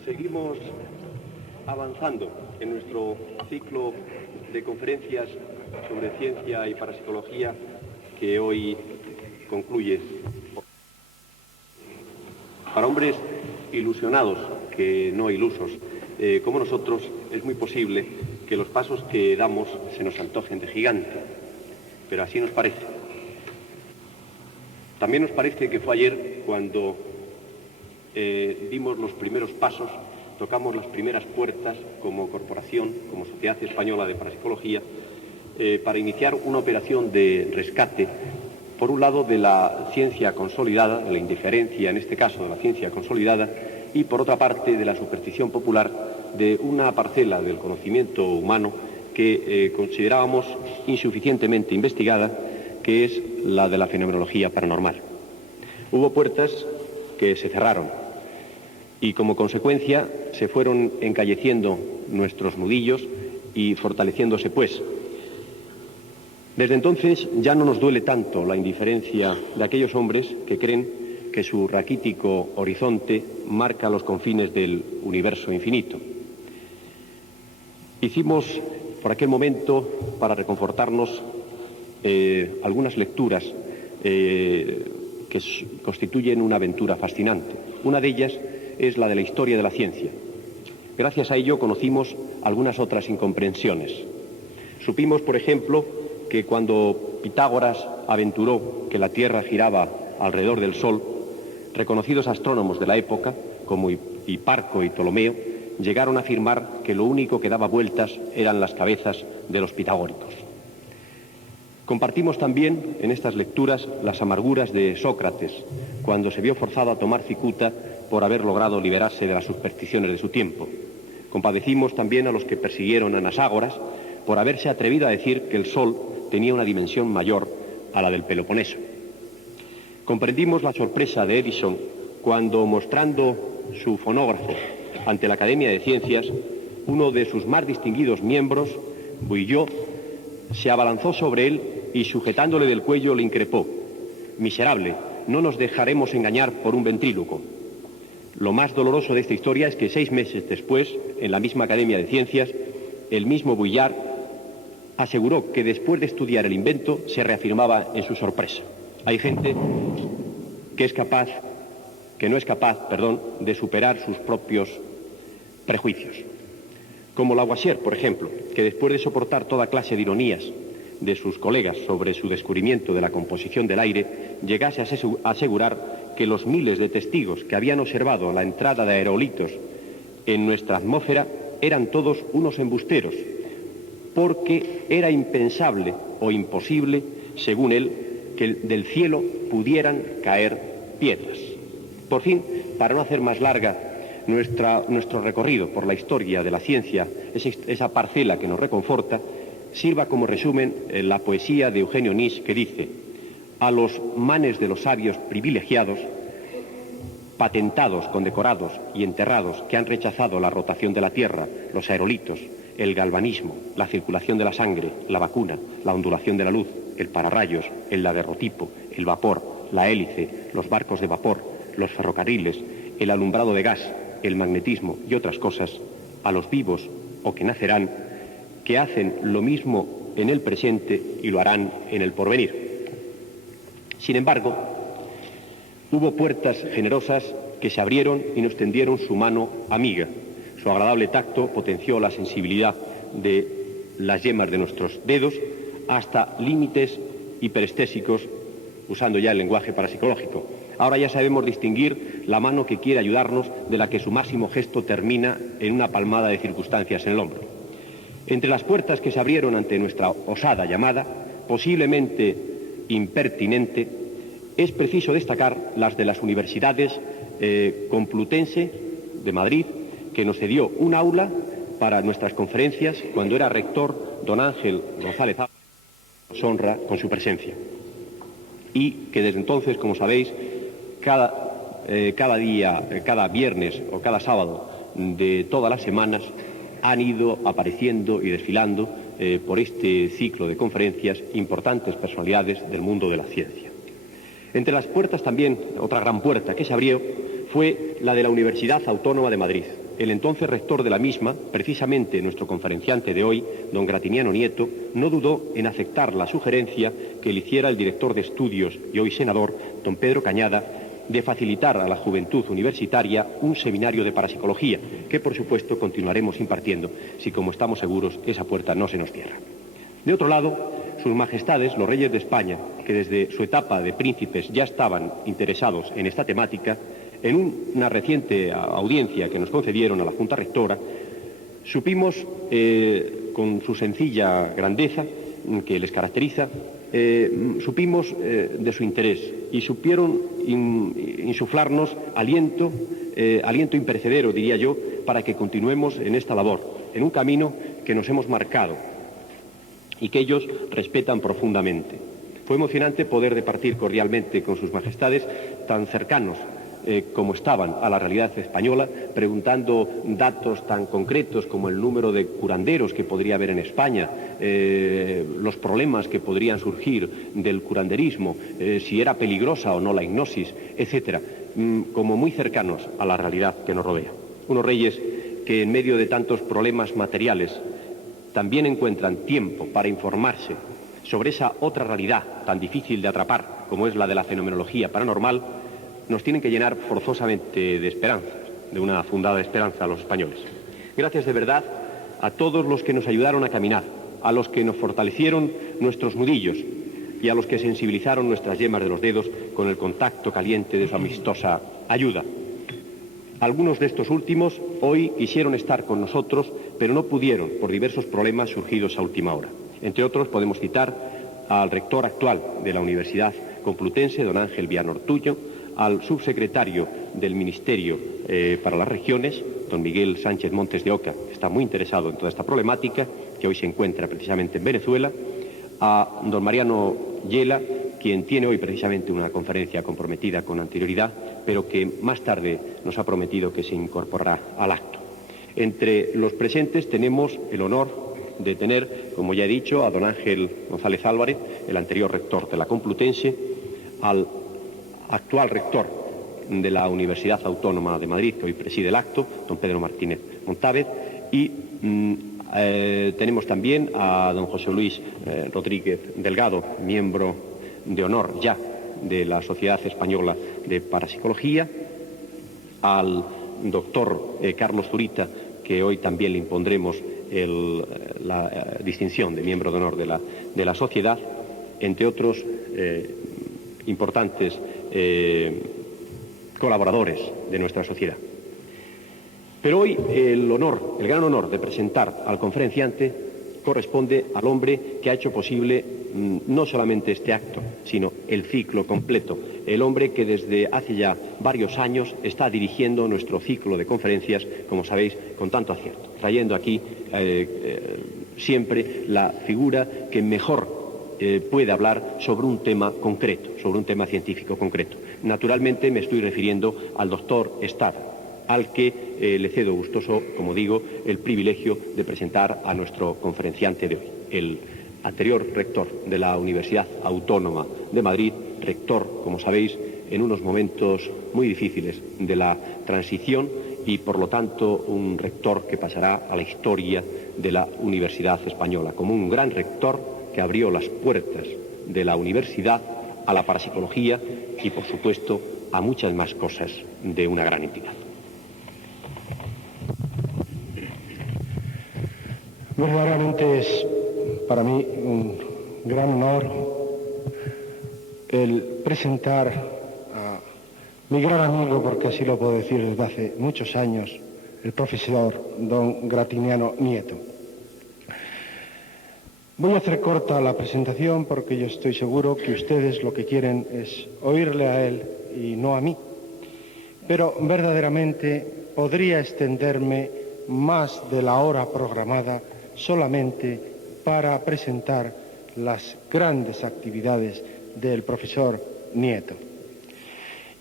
Seguimos avanzando en nuestro ciclo de conferencias sobre ciencia y parapsicología que hoy concluye. Para hombres ilusionados, que no ilusos, como nosotros, es muy posible que los pasos que damos se nos antojen de gigante, pero así nos parece. También nos parece que fue ayer cuando dimos los primeros pasos, tocamos las primeras puertas como corporación, como Sociedad Española de Parapsicología, para iniciar una operación de rescate, por un lado de la ciencia consolidada, de la indiferencia en este caso de la ciencia consolidada, y por otra parte de la superstición popular de una parcela del conocimiento humano que considerábamos insuficientemente investigada, que es la de la fenomenología paranormal. Hubo puertas que se cerraron y como consecuencia se fueron encalleciendo nuestros nudillos y fortaleciéndose pues. Desde entonces ya no nos duele tanto la indiferencia de aquellos hombres que creen que su raquítico horizonte marca los confines del universo infinito. Hicimos por aquel momento, para reconfortarnos, algunas lecturas que constituyen una aventura fascinante. Una de ellas es la de la historia de la ciencia. Gracias a ello conocimos algunas otras incomprensiones. Supimos, por ejemplo, que cuando Pitágoras aventuró que la Tierra giraba alrededor del Sol, reconocidos astrónomos de la época, como Hiparco y Ptolomeo, llegaron a afirmar que lo único que daba vueltas eran las cabezas de los pitagóricos. Compartimos también en estas lecturas las amarguras de Sócrates, cuando se vio forzado a tomar cicuta por haber logrado liberarse de las supersticiones de su tiempo. Compadecimos también a los que persiguieron a Anaságoras por haberse atrevido a decir que el Sol tenía una dimensión mayor a la del Peloponeso. Comprendimos la sorpresa de Edison cuando, mostrando su fonógrafo ante la Academia de Ciencias, uno de sus más distinguidos miembros, Buillot, se abalanzó sobre él y, sujetándole del cuello, le increpó: «Miserable, no nos dejaremos engañar por un ventríloco». Lo más doloroso de esta historia es que 6 meses después, en la misma Academia de Ciencias, el mismo Buillard aseguró que después de estudiar el invento se reafirmaba en su sorpresa. Hay gente que no es capaz, de superar sus propios prejuicios. Como Lavoisier, por ejemplo, que después de soportar toda clase de ironías de sus colegas sobre su descubrimiento de la composición del aire, llegase a asegurar que los miles de testigos que habían observado la entrada de aerolitos en nuestra atmósfera eran todos unos embusteros, porque era impensable o imposible, según él, que del cielo pudieran caer piedras. Por fin, para no hacer más larga nuestro recorrido por la historia de la ciencia, esa parcela que nos reconforta, sirva como resumen la poesía de Eugenio Nis, que dice: «A los manes de los sabios privilegiados, patentados, condecorados y enterrados, que han rechazado la rotación de la Tierra, los aerolitos, el galvanismo, la circulación de la sangre, la vacuna, la ondulación de la luz, el pararrayos, el daguerrotipo, el vapor, la hélice, los barcos de vapor, los ferrocarriles, el alumbrado de gas, el magnetismo y otras cosas, a los vivos o que nacerán, que hacen lo mismo en el presente y lo harán en el porvenir». Sin embargo, hubo puertas generosas que se abrieron y nos tendieron su mano amiga. Su agradable tacto potenció la sensibilidad de las yemas de nuestros dedos hasta límites hiperestésicos, usando ya el lenguaje parapsicológico. Ahora ya sabemos distinguir la mano que quiere ayudarnos de la que su máximo gesto termina en una palmada de circunstancias en el hombro. Entre las puertas que se abrieron ante nuestra osada llamada, posiblemente impertinente, es preciso destacar las de las universidades Complutense de Madrid, que nos cedió un aula para nuestras conferencias cuando era rector don Ángel González Álvarez, nos honra con su presencia, y que desde entonces, como sabéis, cada viernes o cada sábado de todas las semanas han ido apareciendo y desfilando por este ciclo de conferencias importantes personalidades del mundo de la ciencia. Entre las puertas también, otra gran puerta que se abrió fue la de la Universidad Autónoma de Madrid. el entonces rector de la misma, precisamente nuestro conferenciante de hoy, don Gratiniano Nieto, no dudó en aceptar la sugerencia que le hiciera el director de estudios y hoy senador, don Pedro Cañada, de facilitar a la juventud universitaria un seminario de parapsicología, que por supuesto continuaremos impartiendo si, como estamos seguros, esa puerta no se nos cierra. De otro lado, sus majestades, los reyes de España, que desde su etapa de príncipes ya estaban interesados en esta temática, en una reciente audiencia que nos concedieron a la Junta Rectora, supimos, con su sencilla grandeza que les caracteriza, supimos de su interés y supieron insuflarnos aliento imperecedero, diría yo, para que continuemos en esta labor, en un camino que nos hemos marcado y que ellos respetan profundamente. Fue emocionante poder departir cordialmente con sus majestades tan cercanos como estaban a la realidad española, preguntando datos tan concretos como el número de curanderos que podría haber en España, los problemas que podrían surgir del curanderismo, si era peligrosa o no la hipnosis, etcétera, como muy cercanos a la realidad que nos rodea. Unos reyes que en medio de tantos problemas materiales también encuentran tiempo para informarse sobre esa otra realidad tan difícil de atrapar como es la de la fenomenología paranormal, nos tienen que llenar forzosamente de esperanza, de una fundada esperanza a los españoles. Gracias de verdad a todos los que nos ayudaron a caminar, a los que nos fortalecieron nuestros nudillos y a los que sensibilizaron nuestras yemas de los dedos con el contacto caliente de su amistosa ayuda. Algunos de estos últimos hoy quisieron estar con nosotros, pero no pudieron por diversos problemas surgidos a última hora. Entre otros podemos citar al rector actual de la Universidad Complutense, don Ángel Viana Ortuño, al subsecretario del Ministerio para las Regiones, don Miguel Sánchez Montes de Oca, que está muy interesado en toda esta problemática, que hoy se encuentra precisamente en Venezuela, a don Mariano Yela, quien tiene hoy precisamente una conferencia comprometida con anterioridad, pero que más tarde nos ha prometido que se incorporará al acto. Entre los presentes tenemos el honor de tener, como ya he dicho, a don Ángel González Álvarez, el anterior rector de la Complutense, al actual rector de la Universidad Autónoma de Madrid, que hoy preside el acto, don Pedro Martínez Montávez, y tenemos también a don José Luis Rodríguez Delgado, miembro de honor ya de la Sociedad Española de Parapsicología, al doctor Carlos Zurita, que hoy también le impondremos la distinción de miembro de honor de la sociedad, entre otros importantes colaboradores de nuestra sociedad. Pero hoy el gran honor de presentar al conferenciante corresponde al hombre que ha hecho posible no solamente este acto, sino el ciclo completo, el hombre que desde hace ya varios años está dirigiendo nuestro ciclo de conferencias, como sabéis, con tanto acierto, trayendo aquí siempre la figura que mejor puede hablar sobre un tema concreto, sobre un tema científico concreto. Naturalmente me estoy refiriendo al doctor Estada, al que le cedo gustoso, como digo, el privilegio de presentar a nuestro conferenciante de hoy, el anterior rector de la Universidad Autónoma de Madrid, rector, como sabéis, en unos momentos muy difíciles de la transición y, por lo tanto, un rector que pasará a la historia de la Universidad Española, como un gran rector que abrió las puertas de la universidad a la parapsicología y, por supuesto, a muchas más cosas de una gran entidad. Verdaderamente es para mí un gran honor el presentar a mi gran amigo, porque así lo puedo decir desde hace muchos años, el profesor don Gratiniano Nieto. Voy a hacer corta la presentación porque yo estoy seguro que ustedes lo que quieren es oírle a él y no a mí. Pero verdaderamente podría extenderme más de la hora programada solamente para presentar las grandes actividades del profesor Nieto.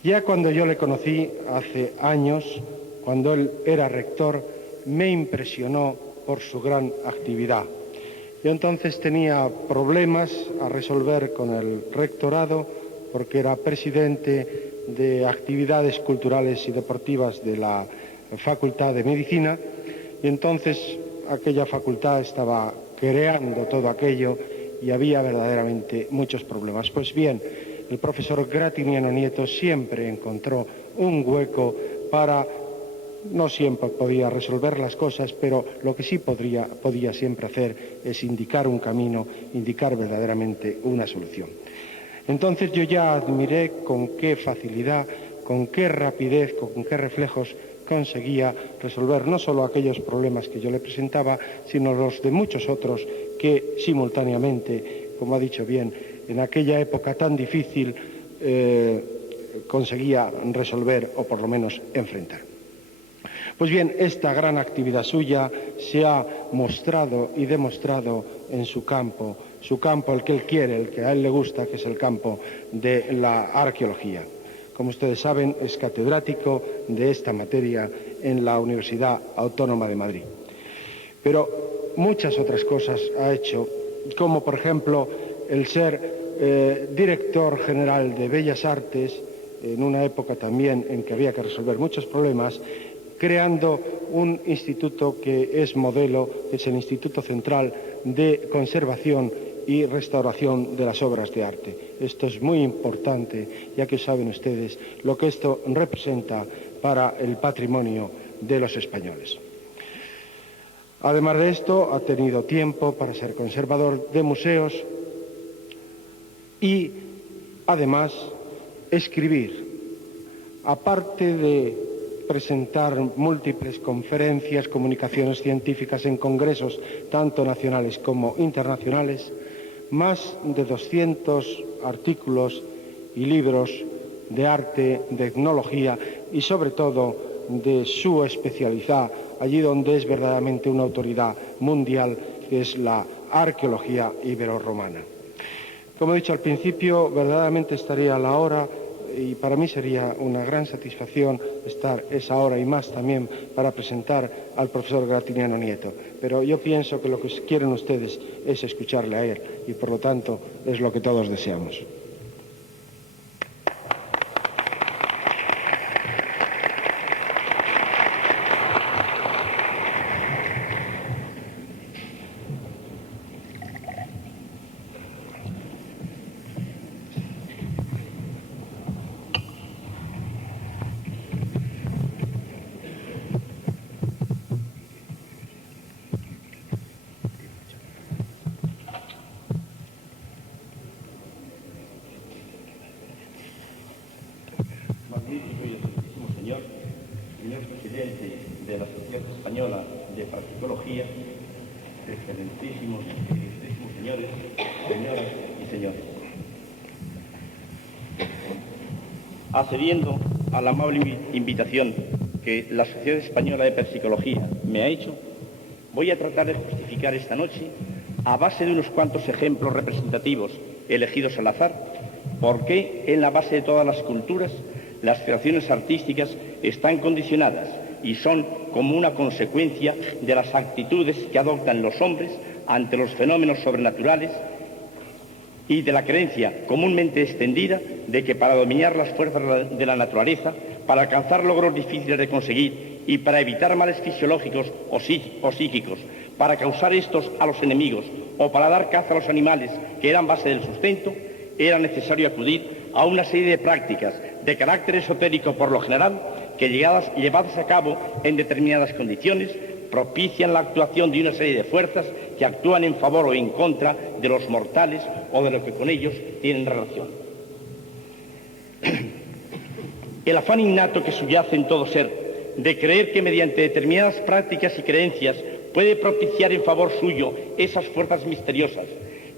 Ya cuando yo le conocí hace años, cuando él era rector, me impresionó por su gran actividad. Yo entonces tenía problemas a resolver con el rectorado porque era presidente de actividades culturales y deportivas de la Facultad de Medicina, y entonces aquella facultad estaba creando todo aquello y había verdaderamente muchos problemas. Pues bien, el profesor Gratiniano Nieto siempre encontró un hueco para, no siempre podía resolver las cosas, pero lo que sí podía siempre hacer es indicar un camino, indicar verdaderamente una solución. Entonces yo ya admiré con qué facilidad, con qué rapidez, con qué reflejos conseguía resolver no solo aquellos problemas que yo le presentaba, sino los de muchos otros que simultáneamente, como ha dicho bien, en aquella época tan difícil conseguía resolver o por lo menos enfrentar. Pues bien, esta gran actividad suya se ha mostrado y demostrado en su campo el que él quiere, el que a él le gusta, que es el campo de la arqueología. Como ustedes saben, es catedrático de esta materia en la Universidad Autónoma de Madrid. Pero muchas otras cosas ha hecho, como por ejemplo el ser director general de Bellas Artes, en una época también en que había que resolver muchos problemas, creando un instituto que es modelo, que es el Instituto Central de Conservación y Restauración de las Obras de Arte. Esto es muy importante, ya que saben ustedes lo que esto representa para el patrimonio de los españoles. Además de esto, ha tenido tiempo para ser conservador de museos y, además, escribir. Aparte de presentar múltiples conferencias, comunicaciones científicas en congresos, tanto nacionales como internacionales, más de 200 artículos y libros de arte, de etnología y, sobre todo, de su especialidad, allí donde es verdaderamente una autoridad mundial, que es la arqueología iberorromana. Como he dicho al principio, verdaderamente estaría a la hora, y para mí sería una gran satisfacción estar esa hora y más también para presentar al profesor Gratiniano Nieto. Pero yo pienso que lo que quieren ustedes es escucharle a él y por lo tanto es lo que todos deseamos. Señor presidente de la Sociedad Española de Parapsicología, excelentísimos señores, señoras y señores. Accediendo a la amable invitación que la Sociedad Española de Parapsicología me ha hecho, voy a tratar de justificar esta noche, a base de unos cuantos ejemplos representativos elegidos al azar, por qué en la base de todas las culturas las creaciones artísticas están condicionadas y son como una consecuencia de las actitudes que adoptan los hombres ante los fenómenos sobrenaturales y de la creencia comúnmente extendida de que para dominar las fuerzas de la naturaleza, para alcanzar logros difíciles de conseguir y para evitar males fisiológicos o psíquicos, para causar estos a los enemigos o para dar caza a los animales que eran base del sustento, era necesario acudir a una serie de prácticas de carácter esotérico por lo general que llevadas a cabo en determinadas condiciones propician la actuación de una serie de fuerzas que actúan en favor o en contra de los mortales o de lo que con ellos tienen relación. El afán innato que subyace en todo ser de creer que mediante determinadas prácticas y creencias puede propiciar en favor suyo esas fuerzas misteriosas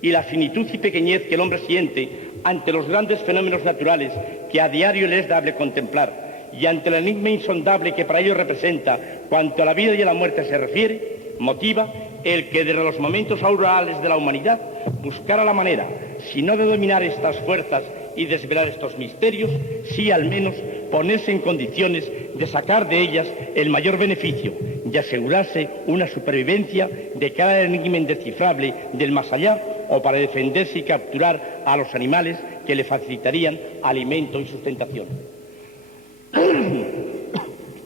y la finitud y pequeñez que el hombre siente ante los grandes fenómenos naturales que a diario le es dable contemplar y ante el enigma insondable que para ellos representa cuanto a la vida y a la muerte se refiere, motiva el que desde los momentos aurorales de la humanidad buscara la manera, si no de dominar estas fuerzas y desvelar estos misterios, sí al menos ponerse en condiciones de sacar de ellas el mayor beneficio y asegurarse una supervivencia de cada enigma indescifrable del más allá o para defenderse y capturar a los animales que le facilitarían alimento y sustentación.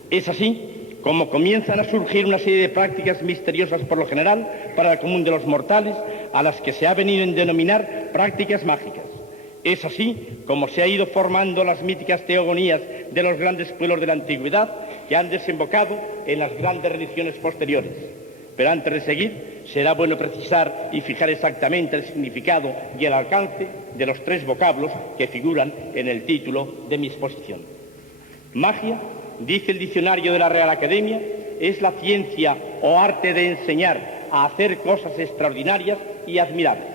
Es así como comienzan a surgir una serie de prácticas misteriosas por lo general para el común de los mortales, a las que se ha venido a denominar prácticas mágicas. Es así como se ha ido formando las míticas teogonías de los grandes pueblos de la antigüedad, que han desembocado en las grandes religiones posteriores. Pero antes de seguir, será bueno precisar y fijar exactamente el significado y el alcance de los 3 vocablos que figuran en el título de mi exposición. Magia, dice el diccionario de la Real Academia, es la ciencia o arte de enseñar a hacer cosas extraordinarias y admirables.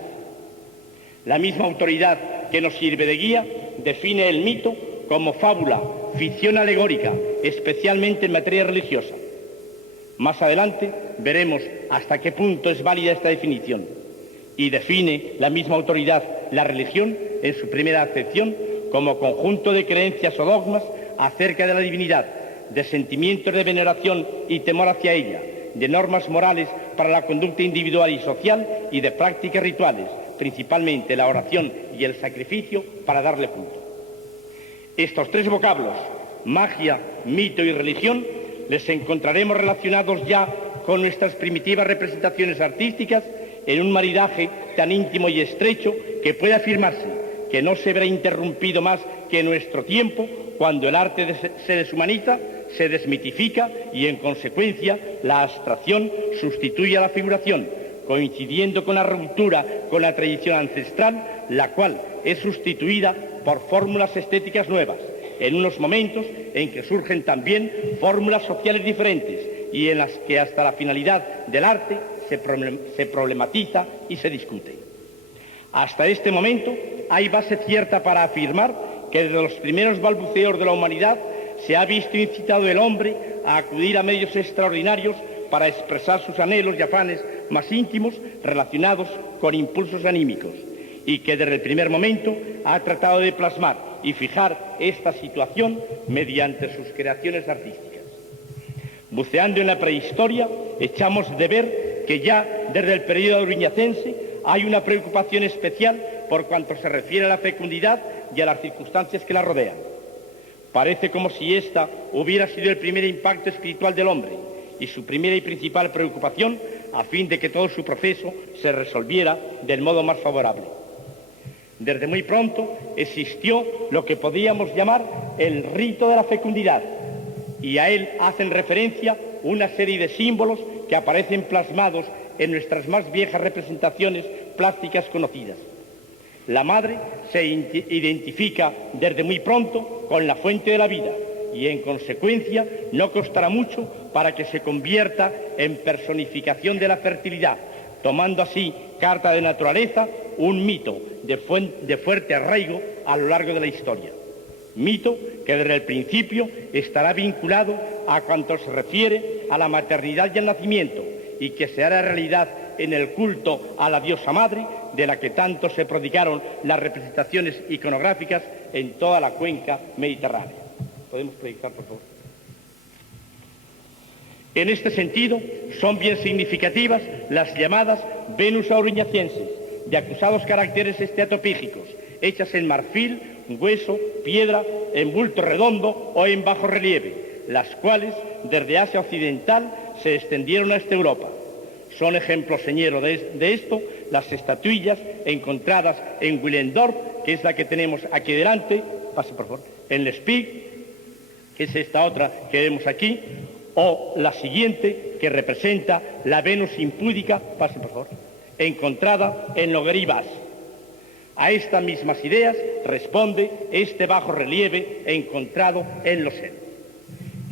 La misma autoridad que nos sirve de guía define el mito como fábula, ficción alegórica, especialmente en materia religiosa. Más adelante veremos hasta qué punto es válida esta definición, y define la misma autoridad la religión en su primera acepción como conjunto de creencias o dogmas acerca de la divinidad, de sentimientos de veneración y temor hacia ella, de normas morales para la conducta individual y social y de prácticas rituales, principalmente la oración y el sacrificio para darle culto. Estos 3 vocablos, magia, mito y religión, les encontraremos relacionados ya con nuestras primitivas representaciones artísticas en un maridaje tan íntimo y estrecho que puede afirmarse que no se verá interrumpido más que en nuestro tiempo, cuando el arte se deshumaniza, se desmitifica y, en consecuencia, la abstracción sustituye a la figuración, coincidiendo con la ruptura con la tradición ancestral, la cual es sustituida por fórmulas estéticas nuevas, en unos momentos en que surgen también fórmulas sociales diferentes y en las que hasta la finalidad del arte se problematiza y se discute. Hasta este momento hay base cierta para afirmar que desde los primeros balbuceos de la humanidad se ha visto incitado el hombre a acudir a medios extraordinarios para expresar sus anhelos y afanes más íntimos relacionados con impulsos anímicos, y que desde el primer momento ha tratado de plasmar y fijar esta situación mediante sus creaciones artísticas. Buceando en la prehistoria, echamos de ver que ya desde el período auriñacense hay una preocupación especial por cuanto se refiere a la fecundidad y a las circunstancias que la rodean. Parece como si esta hubiera sido el primer impacto espiritual del hombre y su primera y principal preocupación a fin de que todo su proceso se resolviera del modo más favorable. Desde muy pronto existió lo que podríamos llamar el rito de la fecundidad, y a él hacen referencia una serie de símbolos que aparecen plasmados en nuestras más viejas representaciones plásticas conocidas. La madre se identifica desde muy pronto con la fuente de la vida y, en consecuencia, no costará mucho para que se convierta en personificación de la fertilidad, tomando así carta de naturaleza un mito de fuerte arraigo a lo largo de la historia. Mito que desde el principio estará vinculado a cuanto se refiere a la maternidad y al nacimiento, y que se hará realidad en el culto a la diosa madre, de la que tanto se prodigaron las representaciones iconográficas en toda la cuenca mediterránea. ¿Podemos proyectar, por favor? En este sentido, son bien significativas las llamadas Venus auriñacenses, de acusados caracteres esteatopígicos, hechas en marfil, hueso, piedra, en bulto redondo o en bajo relieve, las cuales desde Asia Occidental se extendieron hasta Europa. Son ejemplos señeros de esto las estatuillas encontradas en Willendorf, que es la que tenemos aquí delante, pase por favor, en Leipzig, que es esta otra que vemos aquí, o la siguiente, que representa la Venus impúdica, pase por favor, encontrada en Logueribas. A estas mismas ideas responde este bajo relieve encontrado en Lausanne.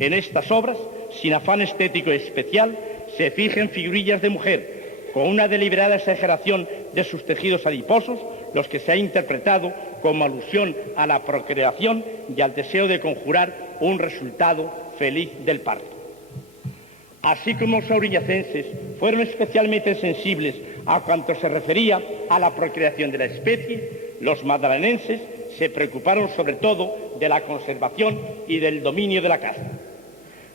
En estas obras, sin afán estético especial, se fijan figurillas de mujer, con una deliberada exageración de sus tejidos adiposos, los que se ha interpretado como alusión a la procreación y al deseo de conjurar un resultado feliz del parto. Así como los auriñacenses fueron especialmente sensibles a cuanto se refería a la procreación de la especie, los magdalenenses se preocuparon sobre todo de la conservación y del dominio de la caza.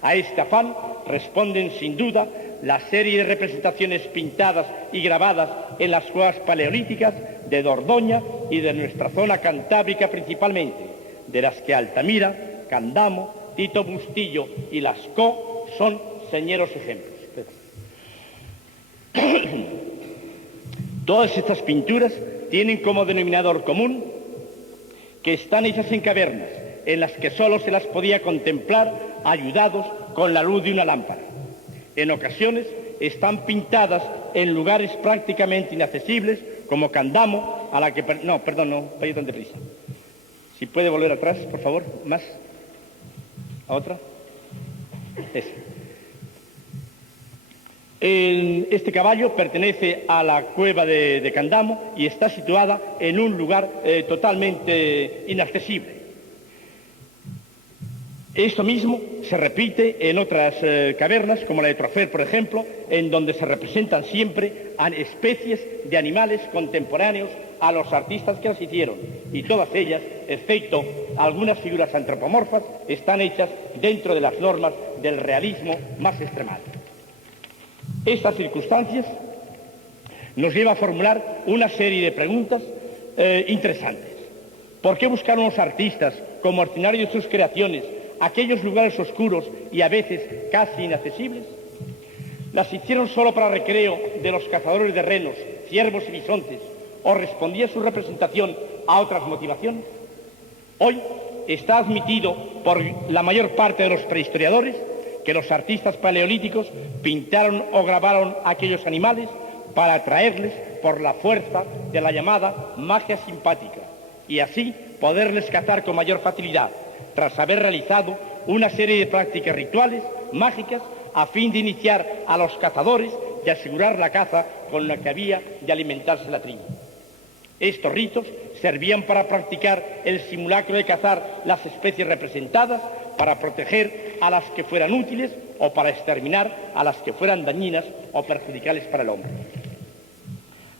A este afán responden sin duda la serie de representaciones pintadas y grabadas en las cuevas paleolíticas de Dordoña y de nuestra zona cantábrica principalmente, de las que Altamira, Candamo, Tito Bustillo y Lascaux son señeros ejemplos. Todas estas pinturas tienen como denominador común que están hechas en cavernas, en las que solo se las podía contemplar ayudados con la luz de una lámpara. En ocasiones están pintadas en lugares prácticamente inaccesibles, como Candamo, a la que... No, perdón, no, vaya tan deprisa. Si puede volver atrás, por favor, más. ¿A otra? Eso. Este caballo pertenece a la cueva de Candamo y está situada en un lugar totalmente inaccesible. Esto mismo se repite en otras cavernas, como la de Trofer, por ejemplo, en donde se representan siempre especies de animales contemporáneos a los artistas que las hicieron, y todas ellas, excepto algunas figuras antropomorfas, están hechas dentro de las normas del realismo más extremado. Estas circunstancias nos lleva a formular una serie de preguntas interesantes. ¿Por qué buscaron los artistas, como escenario de sus creaciones, aquellos lugares oscuros y a veces casi inaccesibles? ¿Las hicieron solo para recreo de los cazadores de renos, ciervos y bisontes, o respondía su representación a otras motivaciones? Hoy está admitido por la mayor parte de los prehistoriadores que los artistas paleolíticos pintaron o grabaron aquellos animales para atraerles por la fuerza de la llamada magia simpática y así poderles cazar con mayor facilidad, tras haber realizado una serie de prácticas rituales mágicas a fin de iniciar a los cazadores y asegurar la caza con la que había de alimentarse la tribu. Estos ritos servían para practicar el simulacro de cazar las especies representadas, para proteger a las que fueran útiles o para exterminar a las que fueran dañinas o perjudiciales para el hombre.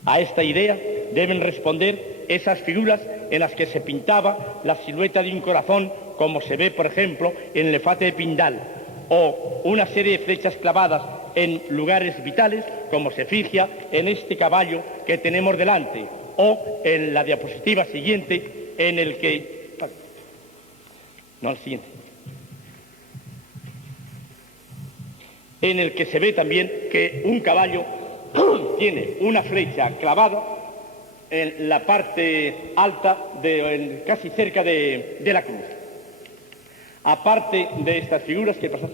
A esta idea deben responder esas figuras en las que se pintaba la silueta de un corazón, como se ve, por ejemplo, en el Efate de Pindal, o una serie de flechas clavadas en lugares vitales, como se fija en este caballo que tenemos delante, o en la diapositiva siguiente, en el que... No, el siguiente. En el que se ve también que un caballo tiene una flecha clavada en la parte alta, casi cerca de la cruz. Aparte de estas figuras, ¿qué pasa?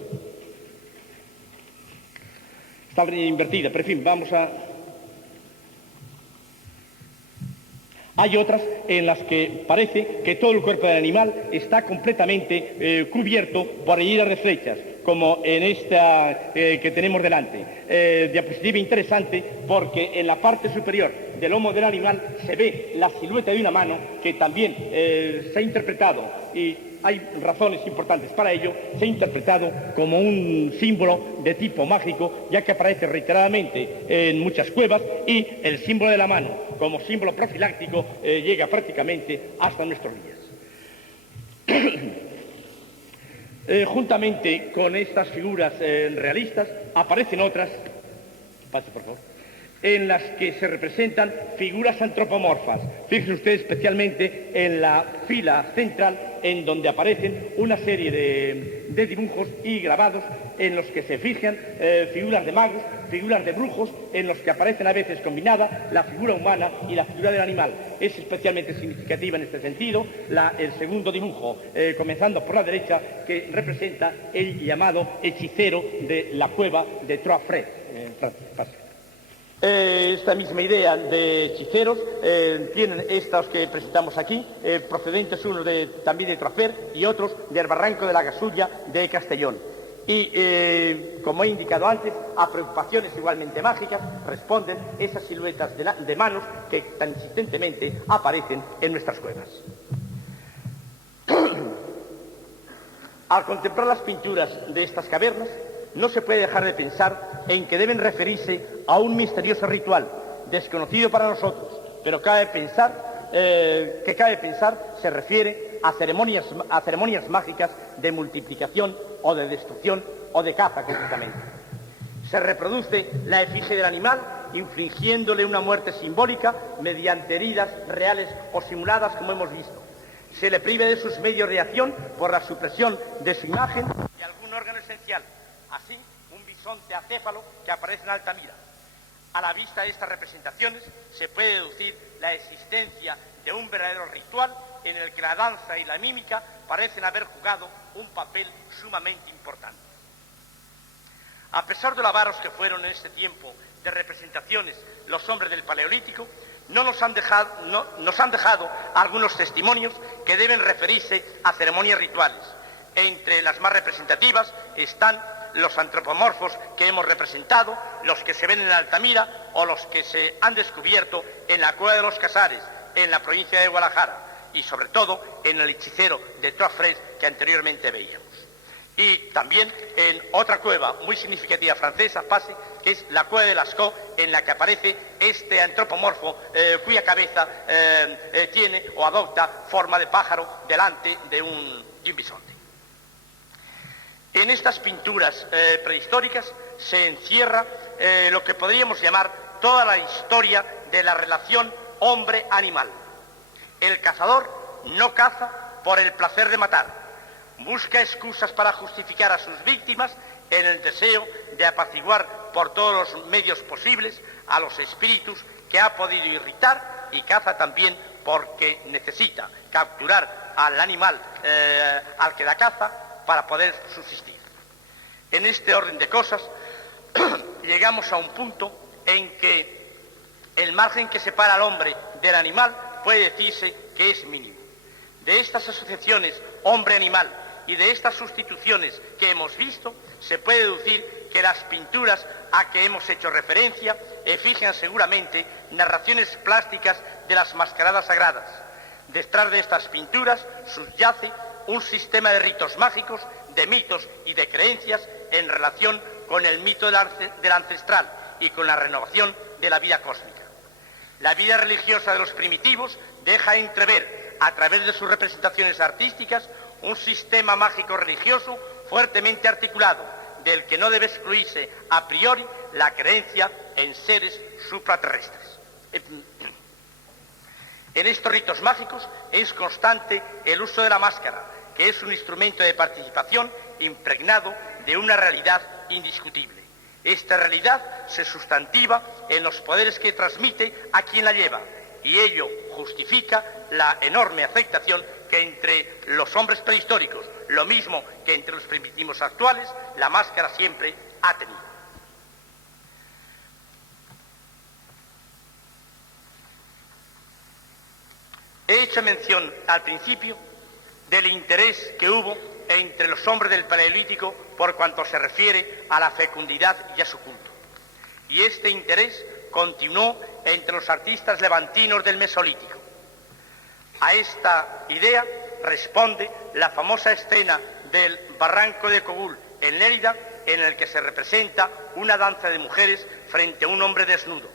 Está invertida, pero en fin, vamos a... Hay otras en las que parece que todo el cuerpo del animal está completamente cubierto por hileras de flechas, como en esta que tenemos delante. Diapositiva interesante porque en la parte superior del lomo del animal se ve la silueta de una mano que también se ha interpretado, y hay razones importantes para ello, se ha interpretado como un símbolo de tipo mágico, ya que aparece reiteradamente en muchas cuevas, y el símbolo de la mano como símbolo profiláctico llega prácticamente hasta nuestros días. Juntamente con estas figuras realistas aparecen otras, pase por favor, en las que se representan figuras antropomorfas. Fíjense ustedes especialmente en la fila central, en donde aparecen una serie de dibujos y grabados en los que se fijan figuras de magos, figuras de brujos, en los que aparecen a veces combinada la figura humana y la figura del animal. Es especialmente significativa en este sentido el segundo dibujo, comenzando por la derecha, que representa el llamado hechicero de la cueva de Trofer. Esta misma idea de hechiceros tienen estos que presentamos aquí, procedentes unos también de Trofer y otros del Barranco de la Gasulla de Castellón. Y, como he indicado antes, a preocupaciones igualmente mágicas responden esas siluetas de manos que tan insistentemente aparecen en nuestras cuevas. Al contemplar las pinturas de estas cavernas, no se puede dejar de pensar en que deben referirse a un misterioso ritual, desconocido para nosotros, pero cabe pensar se refiere a ceremonias mágicas de multiplicación o de destrucción o de caza, concretamente. Se reproduce la efigie del animal, infligiéndole una muerte simbólica mediante heridas reales o simuladas, como hemos visto. Se le priva de sus medios de acción por la supresión de su imagen y algún órgano esencial. así un bisonte acéfalo que aparece en Altamira. A la vista de estas representaciones se puede deducir la existencia de un verdadero ritual en el que la danza y la mímica parecen haber jugado un papel sumamente importante. A pesar de lo avaros que fueron en este tiempo de representaciones los hombres del Paleolítico, nos han dejado algunos testimonios que deben referirse a ceremonias rituales. Entre las más representativas están los antropomorfos que hemos representado, los que se ven en Altamira o los que se han descubierto en la Cueva de los Casares, en la provincia de Guadalajara, y sobre todo en el hechicero de Troisfres que anteriormente veíamos. Y también en otra cueva muy significativa francesa, que es la Cueva de Lascaux, en la que aparece este antropomorfo cuya cabeza tiene o adopta forma de pájaro delante de un bisonte. En estas pinturas prehistóricas se encierra lo que podríamos llamar toda la historia de la relación hombre-animal. El cazador no caza por el placer de matar, busca excusas para justificar a sus víctimas en el deseo de apaciguar por todos los medios posibles a los espíritus que ha podido irritar, y caza también porque necesita capturar al animal al que da caza para poder subsistir. En este orden de cosas llegamos a un punto en que el margen que separa al hombre del animal puede decirse que es mínimo. De estas asociaciones hombre-animal y de estas sustituciones que hemos visto, se puede deducir que las pinturas a que hemos hecho referencia exigen seguramente narraciones plásticas de las mascaradas sagradas. Detrás de estas pinturas subyace un sistema de ritos mágicos, de mitos y de creencias en relación con el mito del ancestral y con la renovación de la vida cósmica. La vida religiosa de los primitivos deja entrever, a través de sus representaciones artísticas, un sistema mágico religioso fuertemente articulado, del que no debe excluirse a priori la creencia en seres supraterrestres. En estos ritos mágicos es constante el uso de la máscara, que es un instrumento de participación impregnado de una realidad indiscutible. Esta realidad se sustantiva en los poderes que transmite a quien la lleva, y ello justifica la enorme aceptación que entre los hombres prehistóricos, lo mismo que entre los primitivos actuales, la máscara siempre ha tenido. He hecho mención al principio del interés que hubo entre los hombres del Paleolítico por cuanto se refiere a la fecundidad y a su culto. Y este interés continuó entre los artistas levantinos del Mesolítico. A esta idea responde la famosa escena del Barranco de Cogul en Lérida, en el que se representa una danza de mujeres frente a un hombre desnudo.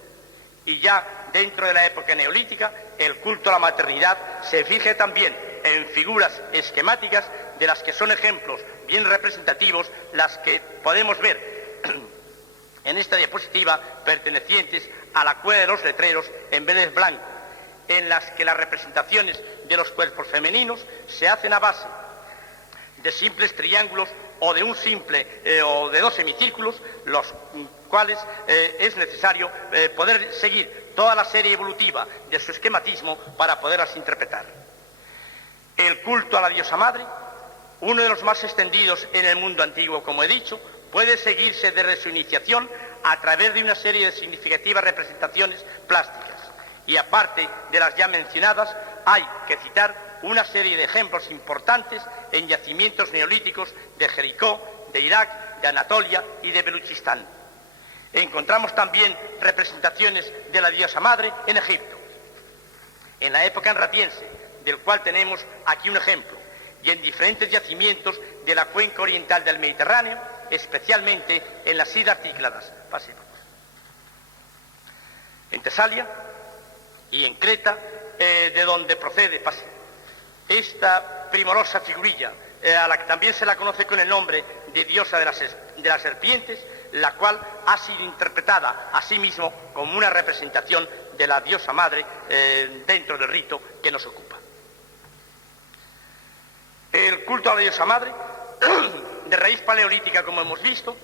Y ya dentro de la época neolítica, el culto a la maternidad se fije también en figuras esquemáticas, de las que son ejemplos bien representativos las que podemos ver en esta diapositiva, pertenecientes a la Cueva de los Letreros en Vélez Blanco, en las que las representaciones de los cuerpos femeninos se hacen a base de simples triángulos o de un simple o de dos semicírculos, los cuales es necesario poder seguir toda la serie evolutiva de su esquematismo para poderlas interpretar. El culto a la diosa madre, uno de los más extendidos en el mundo antiguo, como he dicho, puede seguirse desde su iniciación a través de una serie de significativas representaciones plásticas. Y aparte de las ya mencionadas, hay que citar una serie de ejemplos importantes en yacimientos neolíticos de Jericó, de Irak, de Anatolia y de Beluchistán. Encontramos también representaciones de la diosa madre en Egipto, en la época enratiense, del cual tenemos aquí un ejemplo, y en diferentes yacimientos de la cuenca oriental del Mediterráneo, especialmente en las islas Cícladas, en Tesalia y en Creta, de donde procede esta primorosa figurilla, a la que también se la conoce con el nombre de diosa de las serpientes, la cual ha sido interpretada asimismo como una representación de la diosa madre dentro del rito que nos ocupa. El culto a la diosa madre, de raíz paleolítica como hemos visto,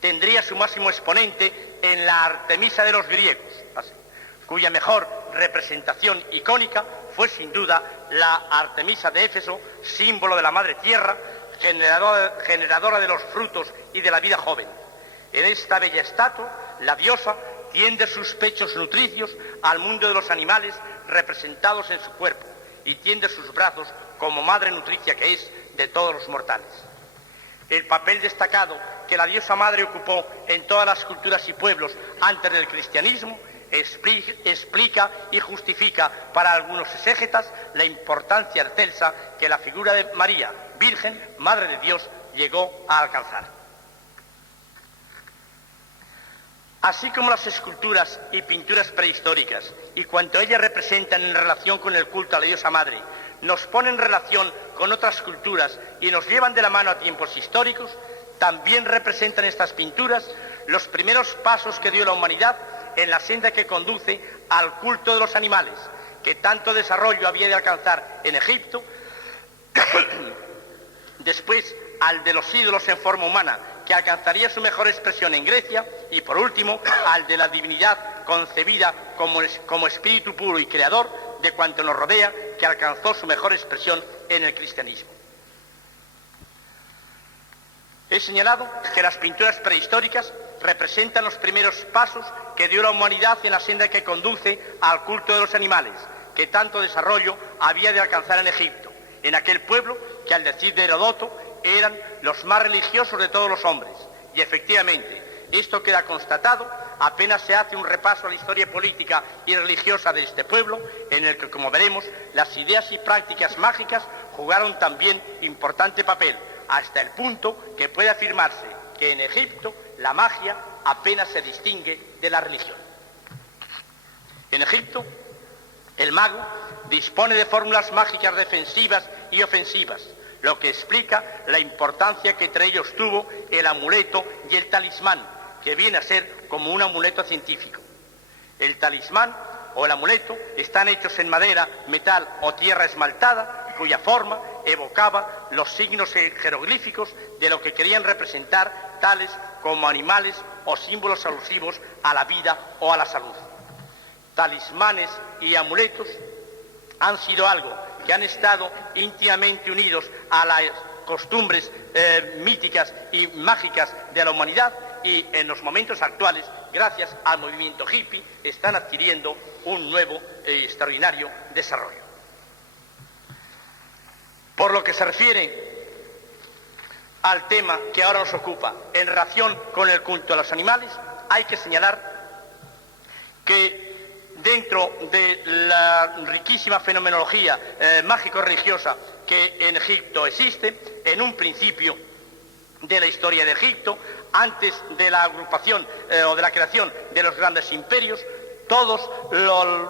tendría su máximo exponente en la Artemisa de los griegos, cuya mejor representación icónica fue sin duda la Artemisa de Éfeso, símbolo de la madre tierra, generadora de los frutos y de la vida joven. En esta bella estatua, la diosa tiende sus pechos nutricios al mundo de los animales representados en su cuerpo y tiende sus brazos como madre nutricia que es de todos los mortales. El papel destacado que la diosa madre ocupó en todas las culturas y pueblos antes del cristianismo explica y justifica para algunos exégetas la importancia excelsa que la figura de María, Virgen, Madre de Dios, llegó a alcanzar. Así como las esculturas y pinturas prehistóricas y cuanto ellas representan en relación con el culto a la diosa madre, nos ponen en relación con otras culturas y nos llevan de la mano a tiempos históricos, también representan estas pinturas los primeros pasos que dio la humanidad en la senda que conduce al culto de los animales, que tanto desarrollo había de alcanzar en Egipto, después al de los ídolos en forma humana, que alcanzaría su mejor expresión en Grecia, y por último al de la divinidad concebida como espíritu puro y creador de cuanto nos rodea, que alcanzó su mejor expresión en el cristianismo. He señalado que las pinturas prehistóricas representan los primeros pasos que dio la humanidad en la senda que conduce al culto de los animales, que tanto desarrollo había de alcanzar en Egipto, en aquel pueblo que, al decir de Heródoto, eran los más religiosos de todos los hombres. Y efectivamente, esto queda constatado apenas se hace un repaso a la historia política y religiosa de este pueblo, en el que, como veremos, las ideas y prácticas mágicas jugaron también importante papel, hasta el punto que puede afirmarse que en Egipto la magia apenas se distingue de la religión. En Egipto, el mago dispone de fórmulas mágicas defensivas y ofensivas, lo que explica la importancia que entre ellos tuvo el amuleto y el talismán, que viene a ser como un amuleto científico. El talismán o el amuleto están hechos en madera, metal o tierra esmaltada, cuya forma evocaba los signos jeroglíficos de lo que querían representar, tales como animales o símbolos alusivos a la vida o a la salud. Talismanes y amuletos han sido algo que han estado íntimamente unidos a las costumbres míticas y mágicas de la humanidad, y en los momentos actuales, gracias al movimiento hippie, están adquiriendo un nuevo y extraordinario desarrollo. Por lo que se refiere al tema que ahora nos ocupa, en relación con el culto a los animales, hay que señalar que dentro de la riquísima fenomenología mágico-religiosa que en Egipto existe, en un principio de la historia de Egipto, antes de la agrupación o de la creación de los grandes imperios, todos los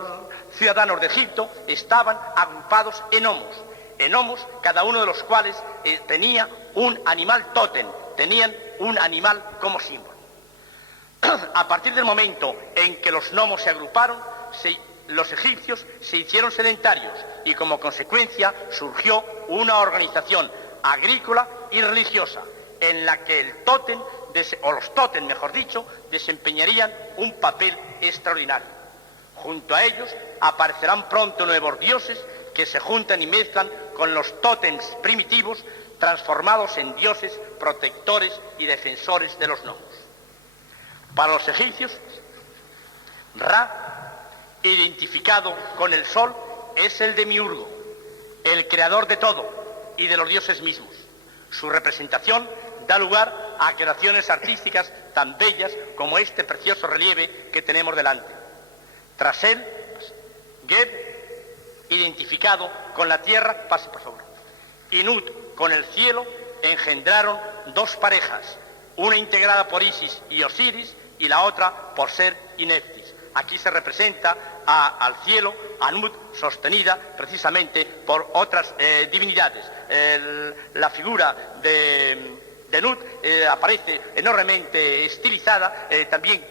ciudadanos de Egipto estaban agrupados en homos, cada uno de los cuales tenía un animal tótem, tenían un animal como símbolo. A partir del momento en que los gnomos se agruparon, los egipcios se hicieron sedentarios y como consecuencia surgió una organización agrícola y religiosa en la que el tótem, o los tótem mejor dicho, desempeñarían un papel extraordinario. Junto a ellos aparecerán pronto nuevos dioses que se juntan y mezclan con los tótems primitivos, transformados en dioses protectores y defensores de los gnomos. Para los egipcios, Ra, identificado con el sol, es el demiurgo, el creador de todo y de los dioses mismos. Su representación da lugar a creaciones artísticas tan bellas como este precioso relieve que tenemos delante. Tras él, Geb, identificado con la tierra, pase por favor, y Nut con el cielo, engendraron dos parejas, una integrada por Isis y Osiris y la otra por Ser y Neftis. Aquí se representa al cielo, a Nut, sostenida precisamente por otras divinidades. La figura de Nut aparece enormemente estilizada, también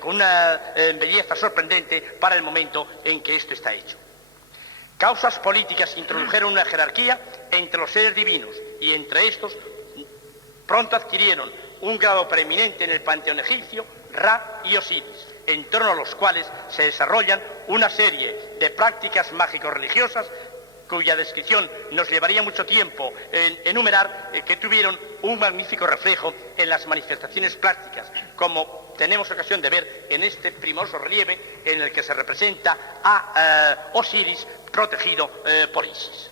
con una belleza sorprendente para el momento en que esto está hecho. Causas políticas introdujeron una jerarquía entre los seres divinos y entre estos pronto adquirieron un grado preeminente en el panteón egipcio, Ra y Osiris, en torno a los cuales se desarrollan una serie de prácticas mágico-religiosas cuya descripción nos llevaría mucho tiempo enumerar, que tuvieron un magnífico reflejo en las manifestaciones plásticas, como tenemos ocasión de ver en este primoso relieve en el que se representa a Osiris protegido por Isis.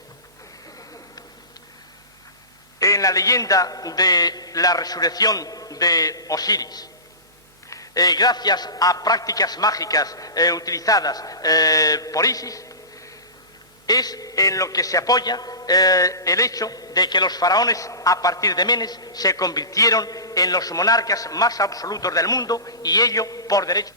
En la leyenda de la resurrección de Osiris, gracias a prácticas mágicas utilizadas por Isis, es en lo que se apoya el hecho de que los faraones, a partir de Menes, se convirtieron en los monarcas más absolutos del mundo, y ello por derecho.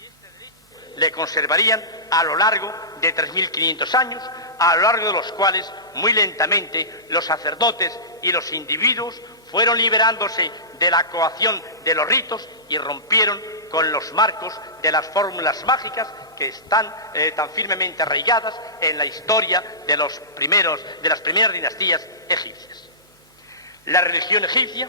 Y este derecho le conservarían a lo largo de 3.500 años, a lo largo de los cuales, muy lentamente, los sacerdotes y los individuos fueron liberándose de la coacción de los ritos y rompieron con los marcos de las fórmulas mágicas que están tan firmemente arraigadas en la historia de las primeras dinastías egipcias. La religión egipcia,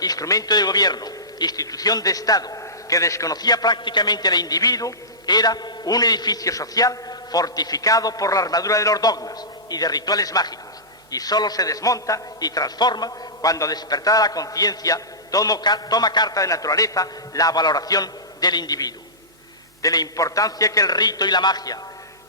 instrumento de gobierno, institución de Estado, que desconocía prácticamente al individuo, era un edificio social fortificado por la armadura de los dogmas y de rituales mágicos, y solo se desmonta y transforma cuando, despertada la conciencia, toma carta de naturaleza la valoración del individuo. De la importancia que el rito y la magia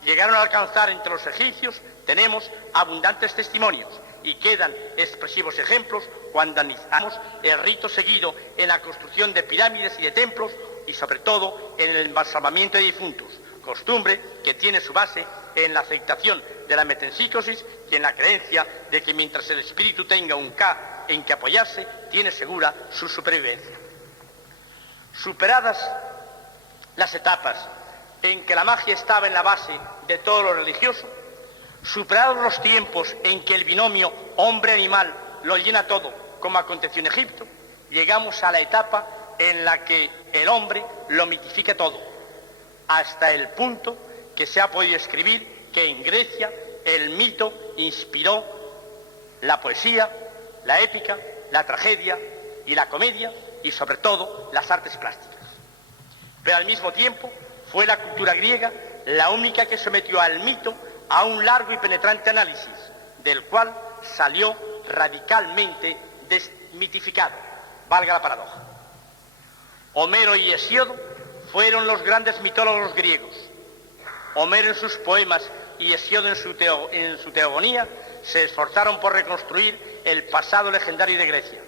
llegaron a alcanzar entre los egipcios tenemos abundantes testimonios, y quedan expresivos ejemplos cuando analizamos el rito seguido en la construcción de pirámides y de templos, y sobre todo en el embalsamamiento de difuntos, costumbre que tiene su base en la aceptación de la metempsícosis y en la creencia de que mientras el espíritu tenga un K en que apoyarse, tiene segura su supervivencia. Superadas las etapas en que la magia estaba en la base de todo lo religioso, superados los tiempos en que el binomio hombre-animal lo llena todo, como aconteció en Egipto, llegamos a la etapa en la que el hombre lo mitifica todo, hasta el punto que se ha podido escribir que en Grecia el mito inspiró la poesía, la épica, la tragedia y la comedia, y sobre todo las artes plásticas. Pero al mismo tiempo fue la cultura griega la única que sometió al mito a un largo y penetrante análisis, del cual salió radicalmente desmitificado, valga la paradoja. Homero y Hesíodo fueron los grandes mitólogos griegos. Homero en sus poemas y Hesíodo en su teogonía se esforzaron por reconstruir el pasado legendario de Grecia.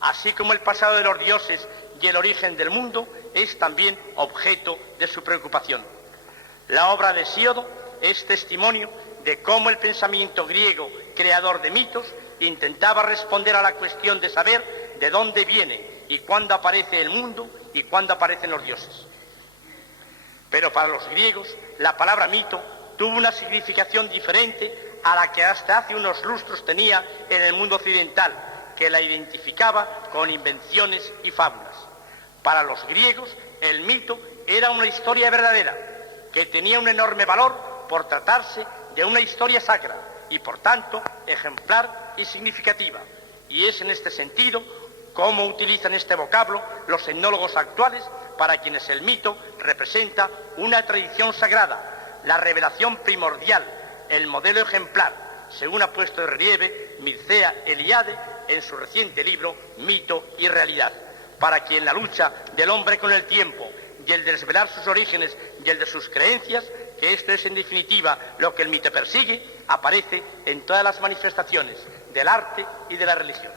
Así como el pasado de los dioses y el origen del mundo es también objeto de su preocupación. La obra de Hesíodo es testimonio de cómo el pensamiento griego, creador de mitos, intentaba responder a la cuestión de saber de dónde viene y cuándo aparece el mundo y cuándo aparecen los dioses. Pero para los griegos la palabra mito tuvo una significación diferente a la que hasta hace unos lustros tenía en el mundo occidental, que la identificaba con invenciones y fábulas. Para los griegos el mito era una historia verdadera, que tenía un enorme valor por tratarse de una historia sacra y por tanto ejemplar y significativa. Y es en este sentido cómo utilizan este vocablo los etnólogos actuales, para quienes el mito representa una tradición sagrada, la revelación primordial, el modelo ejemplar, según ha puesto de relieve Mircea Eliade en su reciente libro Mito y Realidad, para quien la lucha del hombre con el tiempo y el de desvelar sus orígenes y el de sus creencias, que esto es en definitiva lo que el mito persigue, aparece en todas las manifestaciones del arte y de la religión.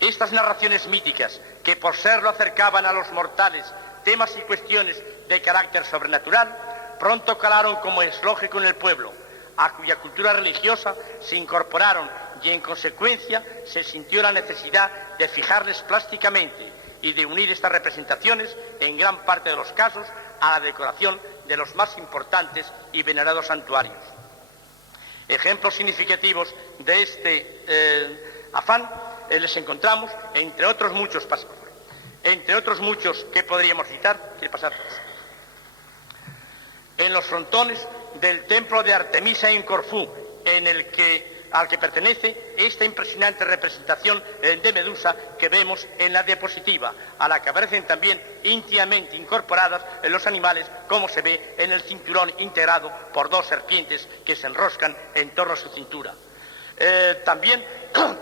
Estas narraciones míticas, que por serlo acercaban a los mortales temas y cuestiones de carácter sobrenatural, pronto calaron como es lógico en el pueblo, a cuya cultura religiosa se incorporaron, y en consecuencia se sintió la necesidad de fijarles plásticamente y de unir estas representaciones, en gran parte de los casos, a la decoración de los más importantes y venerados santuarios. Ejemplos significativos de este afán les encontramos, entre otros muchos que podríamos citar, en los frontones del templo de Artemisa en Corfú, en el que al que pertenece esta impresionante representación de Medusa que vemos en la diapositiva, a la que aparecen también íntimamente incorporadas los animales, como se ve en el cinturón integrado por 2 serpientes que se enroscan en torno a su cintura. También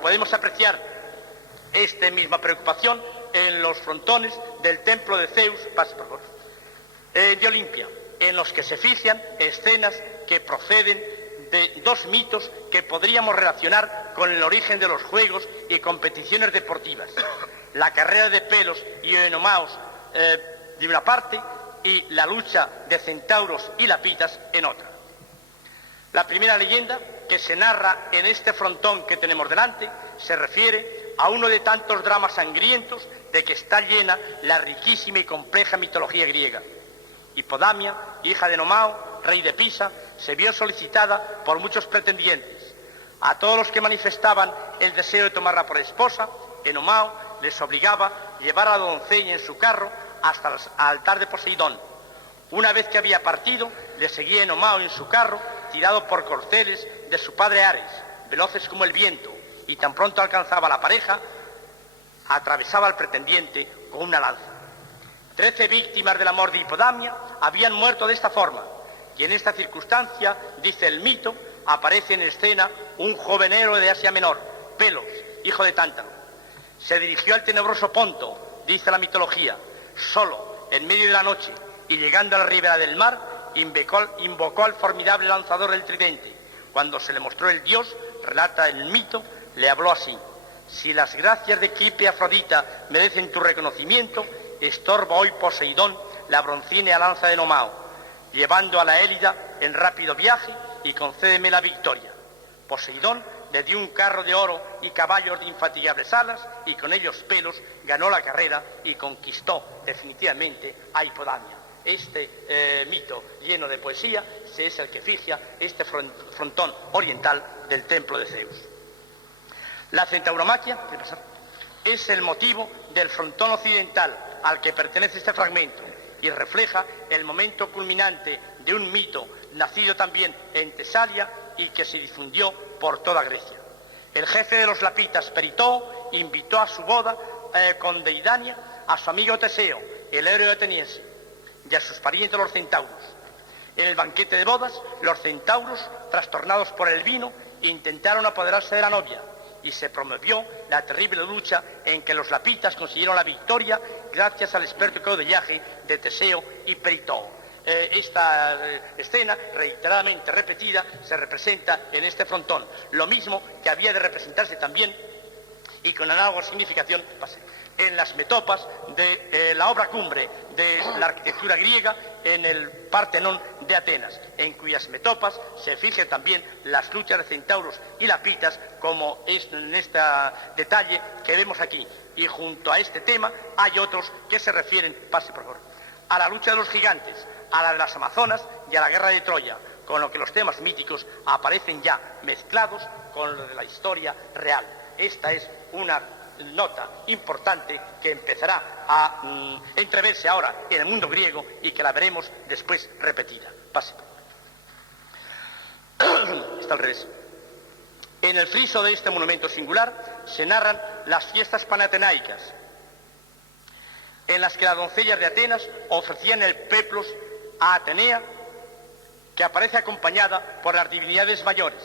podemos apreciar esta misma preocupación en los frontones del templo de Zeus, pase por favor, de Olimpia, en los que se fijan escenas que proceden de 2 mitos que podríamos relacionar con el origen de los juegos y competiciones deportivas: la carrera de pelos y enomaos de una parte y la lucha de centauros y lapitas en otra. La primera leyenda que se narra en este frontón que tenemos delante se refiere a uno de tantos dramas sangrientos de que está llena la riquísima y compleja mitología griega. Hipodamia, hija de Enomao, rey de Pisa, se vio solicitada por muchos pretendientes. A todos los que manifestaban el deseo de tomarla por esposa, Enomao les obligaba a llevar a la doncella en su carro hasta el altar de Poseidón. Una vez que había partido, le seguía Enomao en su carro, tirado por corceles de su padre Ares, veloces como el viento, y tan pronto alcanzaba a la pareja, atravesaba al pretendiente con una lanza. 13 víctimas del amor de Hipodamia habían muerto de esta forma, y en esta circunstancia, dice el mito, aparece en escena un joven héroe de Asia Menor, Pelos, hijo de Tántalo. Se dirigió al tenebroso Ponto, dice la mitología, solo, en medio de la noche, y llegando a la ribera del mar, invocó al formidable lanzador del tridente. Cuando se le mostró el dios, relata el mito, le habló así: si las gracias de Clipe y Afrodita merecen tu reconocimiento, estorba hoy Poseidón la broncínea lanza de Enomao, llevando a la Élida en rápido viaje, y concédeme la victoria. Poseidón le dio un carro de oro y caballos de infatigables alas, y con ellos Pelos ganó la carrera y conquistó definitivamente a Hipodamia. Este mito lleno de poesía es el que fija este frontón oriental del templo de Zeus. La centauromaquia es el motivo del frontón occidental al que pertenece este fragmento y refleja el momento culminante de un mito nacido también en Tesalia y que se difundió por toda Grecia. El jefe de los lapitas, Peritoo, invitó a su boda con Deidania a su amigo Teseo, el héroe ateniense, y a sus parientes los centauros. En el banquete de bodas, los centauros, trastornados por el vino, intentaron apoderarse de la novia, y se promovió la terrible lucha en que los lapitas consiguieron la victoria gracias al experto caudillaje de Teseo y Peritoo. Esta escena, reiteradamente repetida, se representa en este frontón, lo mismo que había de representarse también, y con análoga significación, en las metopas de la obra cumbre de la arquitectura griega, en el Partenón de Atenas, en cuyas metopas se fijan también las luchas de centauros y lapitas, como es en este detalle que vemos aquí. Y junto a este tema hay otros que se refieren, pase por favor, a la lucha de los gigantes, a la de las Amazonas y a la guerra de Troya, con lo que los temas míticos aparecen ya mezclados con lo de la historia real. Esta es una nota importante que empezará a entreverse ahora en el mundo griego y que la veremos después repetida. Pase. Está al revés. En el friso de este monumento singular se narran las fiestas panatenaicas, en las que las doncellas de Atenas ofrecían el peplos a Atenea, que aparece acompañada por las divinidades mayores,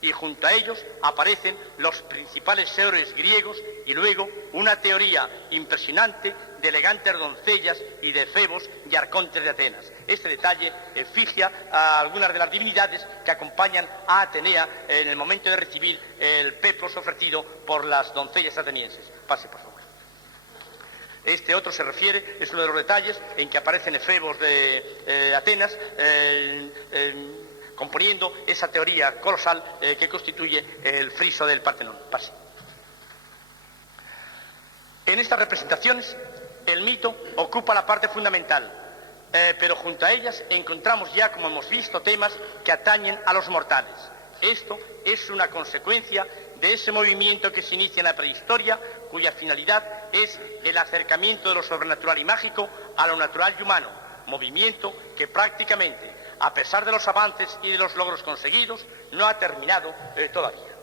y junto a ellos aparecen los principales héroes griegos, y luego una teoría impresionante de elegantes doncellas y de efebos y arcontes de Atenas. Este detalle efigia a algunas de las divinidades que acompañan a Atenea en el momento de recibir el peplos ofrecido por las doncellas atenienses. Pase, por favor. Este otro se refiere, es uno de los detalles en que aparecen efebos de Atenas, componiendo esa teoría colosal que constituye el friso del Partenón. Pase. En estas representaciones, el mito ocupa la parte fundamental, pero junto a ellas encontramos ya, como hemos visto, temas que atañen a los mortales. Esto es una consecuencia de ese movimiento que se inicia en la prehistoria, cuya finalidad es el acercamiento de lo sobrenatural y mágico a lo natural y humano, movimiento que prácticamente a pesar de los avances y de los logros conseguidos, no ha terminado todavía.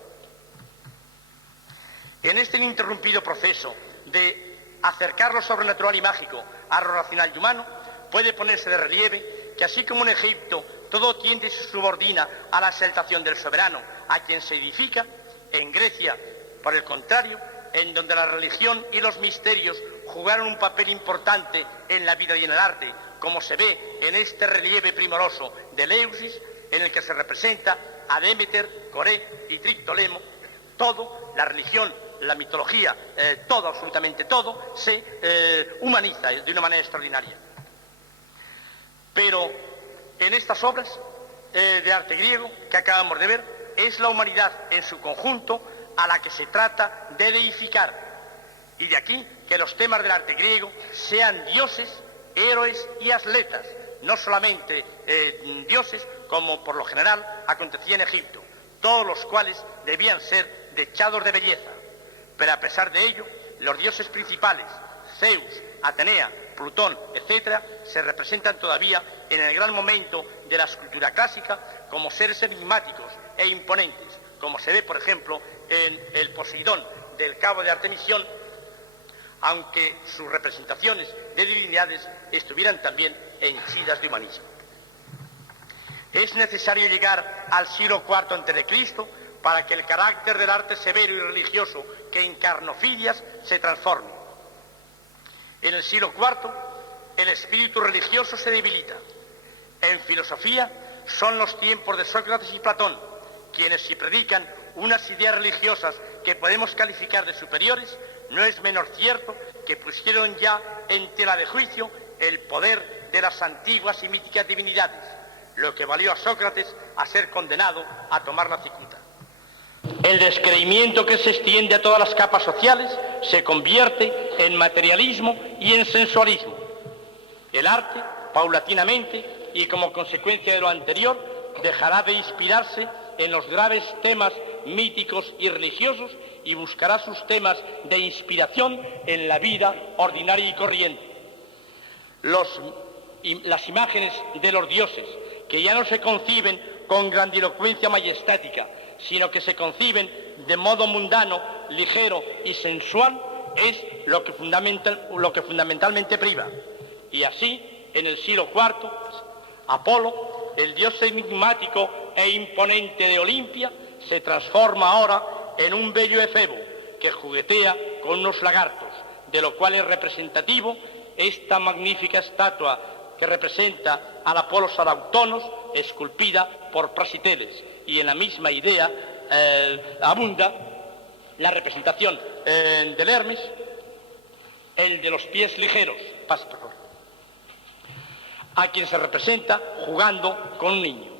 En este ininterrumpido proceso de acercar lo sobrenatural y mágico a lo racional y humano, puede ponerse de relieve que así como en Egipto todo tiende y se subordina a la exaltación del soberano, a quien se edifica, en Grecia, por el contrario, en donde la religión y los misterios jugaron un papel importante en la vida y en el arte, como se ve en este relieve primoroso de Eleusis, en el que se representa a Demeter, Coré y Triptolemo, todo, la religión, la mitología, todo, absolutamente todo, se humaniza de una manera extraordinaria. Pero en estas obras de arte griego que acabamos de ver, es la humanidad en su conjunto a la que se trata de deificar. Y de aquí que los temas del arte griego sean dioses, héroes y atletas, no solamente dioses, como por lo general acontecía en Egipto, todos los cuales debían ser dechados de belleza. Pero a pesar de ello, los dioses principales, Zeus, Atenea, Plutón, etc., se representan todavía en el gran momento de la escultura clásica como seres enigmáticos e imponentes, como se ve, por ejemplo, en el Poseidón del Cabo de Artemisión, aunque sus representaciones de divinidades estuvieran también henchidas de humanismo. Es necesario llegar al siglo IV a.C. para que el carácter del arte severo y religioso que encarnó Fidias se transforme. En el siglo IV, el espíritu religioso se debilita. En filosofía son los tiempos de Sócrates y Platón, quienes si predican unas ideas religiosas que podemos calificar de superiores, no es menos cierto que pusieron ya en tela de juicio el poder de las antiguas y míticas divinidades, lo que valió a Sócrates a ser condenado a tomar la cicuta. El descreimiento que se extiende a todas las capas sociales se convierte en materialismo y en sensualismo. El arte, paulatinamente, y como consecuencia de lo anterior, dejará de inspirarse en los graves temas míticos y religiosos y buscará sus temas de inspiración en la vida ordinaria y corriente. Las imágenes de los dioses, que ya no se conciben con grandilocuencia majestática, sino que se conciben de modo mundano, ligero y sensual, es lo que fundamentalmente priva. Y así, en el siglo IV, Apolo, el dios enigmático e imponente de Olimpia, se transforma ahora en un bello efebo que juguetea con unos lagartos, de lo cual es representativo esta magnífica estatua que representa al Apolo Sarautonos, esculpida por Prasiteles. Y en la misma idea abunda la representación del Hermes, el de los pies ligeros, a quien se representa jugando con un niño.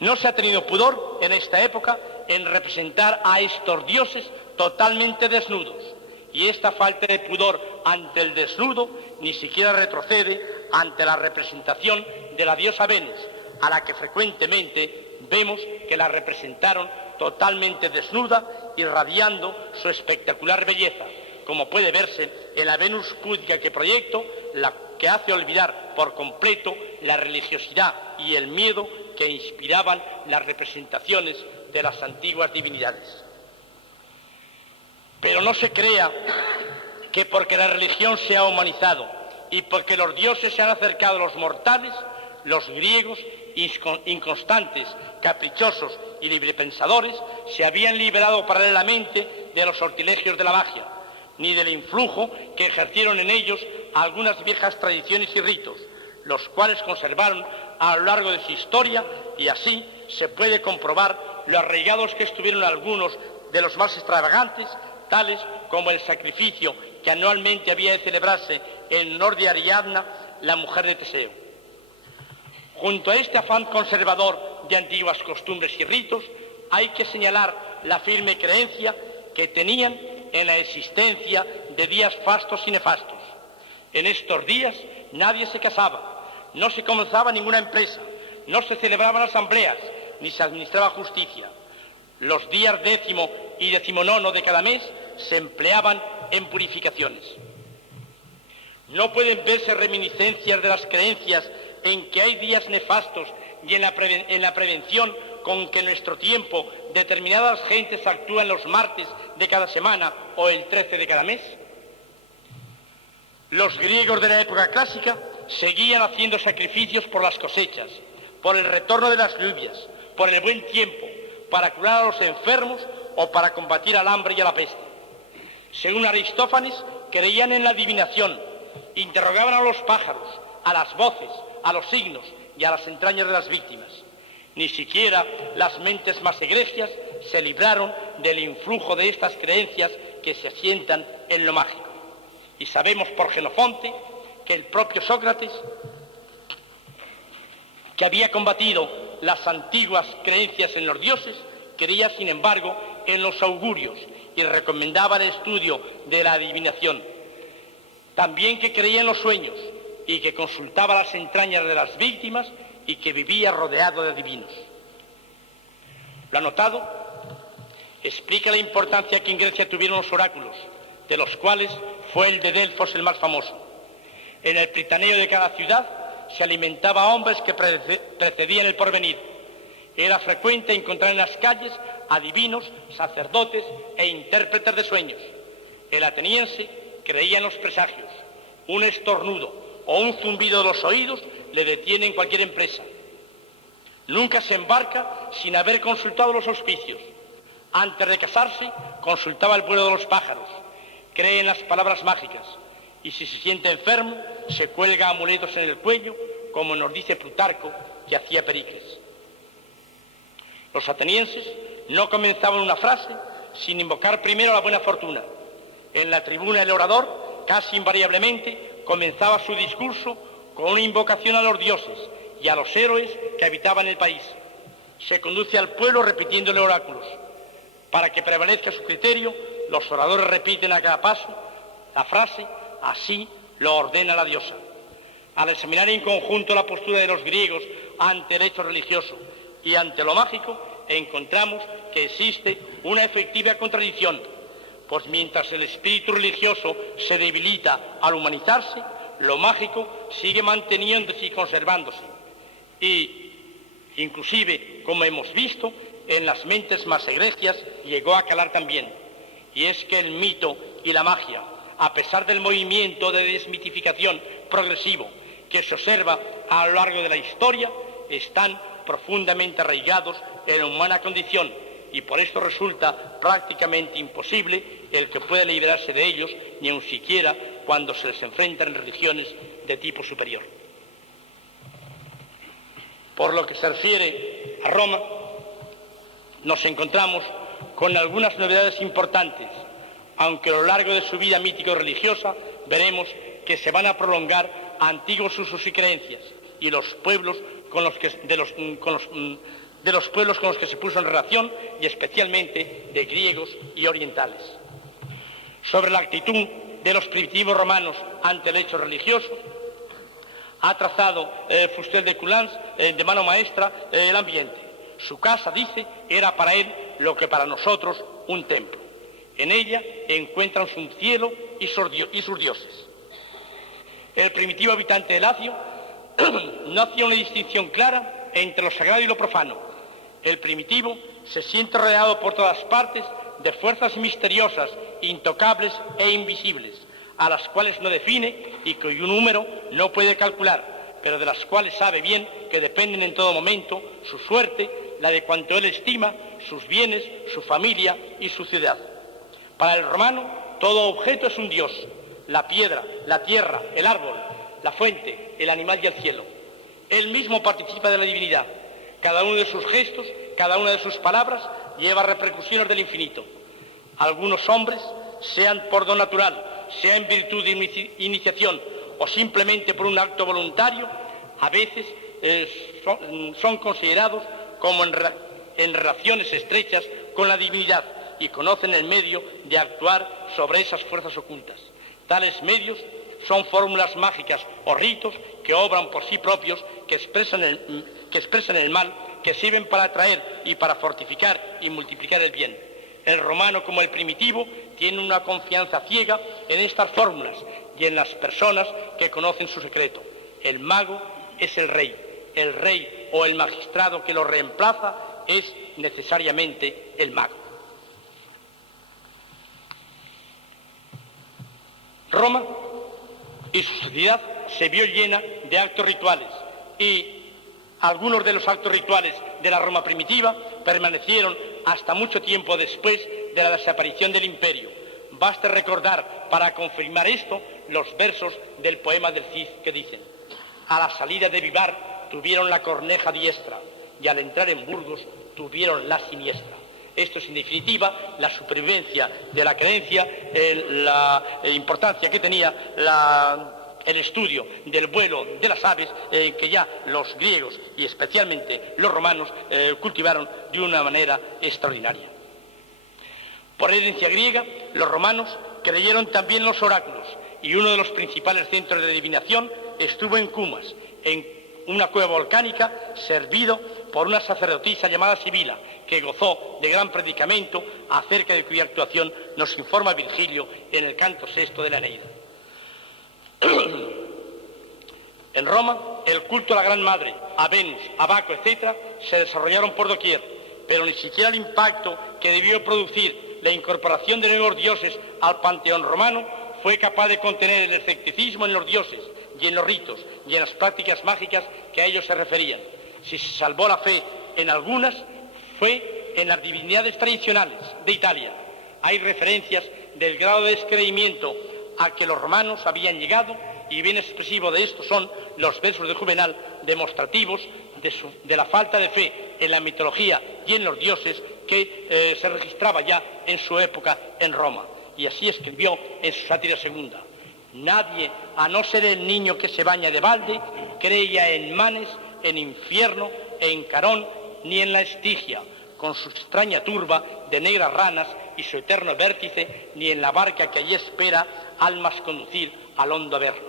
No se ha tenido pudor en esta época en representar a estos dioses totalmente desnudos, y esta falta de pudor ante el desnudo ni siquiera retrocede ante la representación de la diosa Venus, a la que frecuentemente vemos que la representaron totalmente desnuda, irradiando su espectacular belleza, como puede verse en la Venus púdica que proyecto, la que hace olvidar por completo la religiosidad y el miedo que inspiraban las representaciones de las antiguas divinidades. Pero no se crea que porque la religión se ha humanizado y porque los dioses se han acercado a los mortales, los griegos, inconstantes, caprichosos y librepensadores, se habían liberado paralelamente de los sortilegios de la magia, ni del influjo que ejercieron en ellos algunas viejas tradiciones y ritos, los cuales conservaron a lo largo de su historia, y así se puede comprobar lo arraigados que estuvieron algunos de los más extravagantes, tales como el sacrificio que anualmente había de celebrarse en honor de Ariadna, la mujer de Teseo. Junto a este afán conservador de antiguas costumbres y ritos, hay que señalar la firme creencia que tenían en la existencia de días fastos y nefastos. En estos días nadie se casaba, no se comenzaba ninguna empresa, no se celebraban asambleas, ni se administraba justicia. Los días 10º y 19º de cada mes se empleaban en purificaciones. No pueden verse reminiscencias de las creencias en que hay días nefastos y en la prevención con que en nuestro tiempo determinadas gentes actúan los martes de cada semana o el 13 de cada mes? Los griegos de la época clásica seguían haciendo sacrificios por las cosechas, por el retorno de las lluvias, por el buen tiempo, para curar a los enfermos o para combatir al hambre y a la peste. Según Aristófanes, creían en la adivinación, interrogaban a los pájaros, a las voces, a los signos y a las entrañas de las víctimas. Ni siquiera las mentes más egregias se libraron del influjo de estas creencias que se asientan en lo mágico. Y sabemos por Jenofonte que el propio Sócrates, que había combatido las antiguas creencias en los dioses, creía, sin embargo, en los augurios y recomendaba el estudio de la adivinación. También que creía en los sueños y que consultaba las entrañas de las víctimas y que vivía rodeado de adivinos. Lo anotado explica la importancia que en Grecia tuvieron los oráculos, de los cuales fue el de Delfos el más famoso. En el pritaneo de cada ciudad se alimentaba a hombres que precedían el porvenir. Era frecuente encontrar en las calles adivinos, sacerdotes e intérpretes de sueños. El ateniense creía en los presagios. Un estornudo o un zumbido de los oídos le detiene en cualquier empresa. Nunca se embarca sin haber consultado los auspicios. Antes de casarse, consultaba el vuelo de los pájaros. Cree en las palabras mágicas. Y si se siente enfermo, se cuelga amuletos en el cuello, como nos dice Plutarco que hacía Pericles. Los atenienses no comenzaban una frase sin invocar primero la buena fortuna. En la tribuna el orador, casi invariablemente, comenzaba su discurso con una invocación a los dioses y a los héroes que habitaban el país. Se conduce al pueblo repitiéndole oráculos. Para que prevalezca su criterio, los oradores repiten a cada paso la frase: así lo ordena la diosa. Al examinar en conjunto la postura de los griegos ante el hecho religioso y ante lo mágico, encontramos que existe una efectiva contradicción, pues mientras el espíritu religioso se debilita al humanizarse, lo mágico sigue manteniéndose y conservándose. Y, inclusive, como hemos visto, en las mentes más egregias llegó a calar también. Y es que el mito y la magia, a pesar del movimiento de desmitificación progresivo que se observa a lo largo de la historia, están profundamente arraigados en la humana condición y por esto resulta prácticamente imposible el que pueda librarse de ellos, ni aun siquiera cuando se les enfrentan religiones de tipo superior. Por lo que se refiere a Roma, nos encontramos con algunas novedades importantes, aunque a lo largo de su vida mítico-religiosa veremos que se van a prolongar antiguos usos y creencias, y los pueblos de los pueblos con los que se puso en relación, y especialmente de griegos y orientales. Sobre la actitud de los primitivos romanos ante el hecho religioso, ha trazado Fustel de Coulanges de mano maestra el ambiente. Su casa, dice, era para él lo que para nosotros un templo. En ella encuentran su cielo y sus dioses. El primitivo habitante de Lacio no hacía una distinción clara entre lo sagrado y lo profano. El primitivo se siente rodeado por todas partes de fuerzas misteriosas, intocables e invisibles, a las cuales no define y cuyo número no puede calcular, pero de las cuales sabe bien que dependen en todo momento su suerte, la de cuanto él estima, sus bienes, su familia y su ciudad. Para el romano, todo objeto es un dios: la piedra, la tierra, el árbol, la fuente, el animal y el cielo. Él mismo participa de la divinidad. Cada uno de sus gestos, cada una de sus palabras lleva repercusiones del infinito. Algunos hombres, sean por don natural, sea en virtud de iniciación o simplemente por un acto voluntario, a veces son considerados como en relaciones estrechas con la divinidad y conocen el medio de actuar sobre esas fuerzas ocultas. Tales medios son fórmulas mágicas o ritos que obran por sí propios, que expresan el mal, que sirven para atraer y para fortificar y multiplicar el bien. El romano, como el primitivo, tiene una confianza ciega en estas fórmulas y en las personas que conocen su secreto. El mago es el rey o el magistrado que lo reemplaza es necesariamente el mago. Roma y su sociedad se vio llena de actos rituales y algunos de los actos rituales de la Roma primitiva permanecieron hasta mucho tiempo después de la desaparición del imperio. Basta recordar para confirmar esto los versos del poema del Cid que dicen: a la salida de Vivar tuvieron la corneja diestra y al entrar en Burgos tuvieron la siniestra. Esto es, en definitiva, la supervivencia de la creencia, la importancia que tenía el estudio del vuelo de las aves, que ya los griegos y especialmente los romanos cultivaron de una manera extraordinaria. Por herencia griega, los romanos creyeron también los oráculos y uno de los principales centros de adivinación estuvo en Cumas, en una cueva volcánica servido por una sacerdotisa llamada Sibila, que gozó de gran predicamento, acerca de cuya actuación nos informa Virgilio en el canto sexto de la Eneida. En Roma, el culto a la Gran Madre, a Venus, a Baco, etc., se desarrollaron por doquier, pero ni siquiera el impacto que debió producir la incorporación de nuevos dioses al panteón romano fue capaz de contener el escepticismo en los dioses y en los ritos y en las prácticas mágicas que a ellos se referían. Si se salvó la fe en algunas, fue en las divinidades tradicionales de Italia. Hay referencias del grado de descreimiento a que los romanos habían llegado, y bien expresivo de esto son los versos de Juvenal demostrativos de la falta de fe en la mitología y en los dioses que se registraba ya en su época en Roma. Y así escribió en su sátira segunda: nadie, a no ser el niño que se baña de balde, creía en Manes, en infierno, en Carón, ni en la Estigia, con su extraña turba de negras ranas y su eterno vértice, ni en la barca que allí espera almas conducir al hondo averno.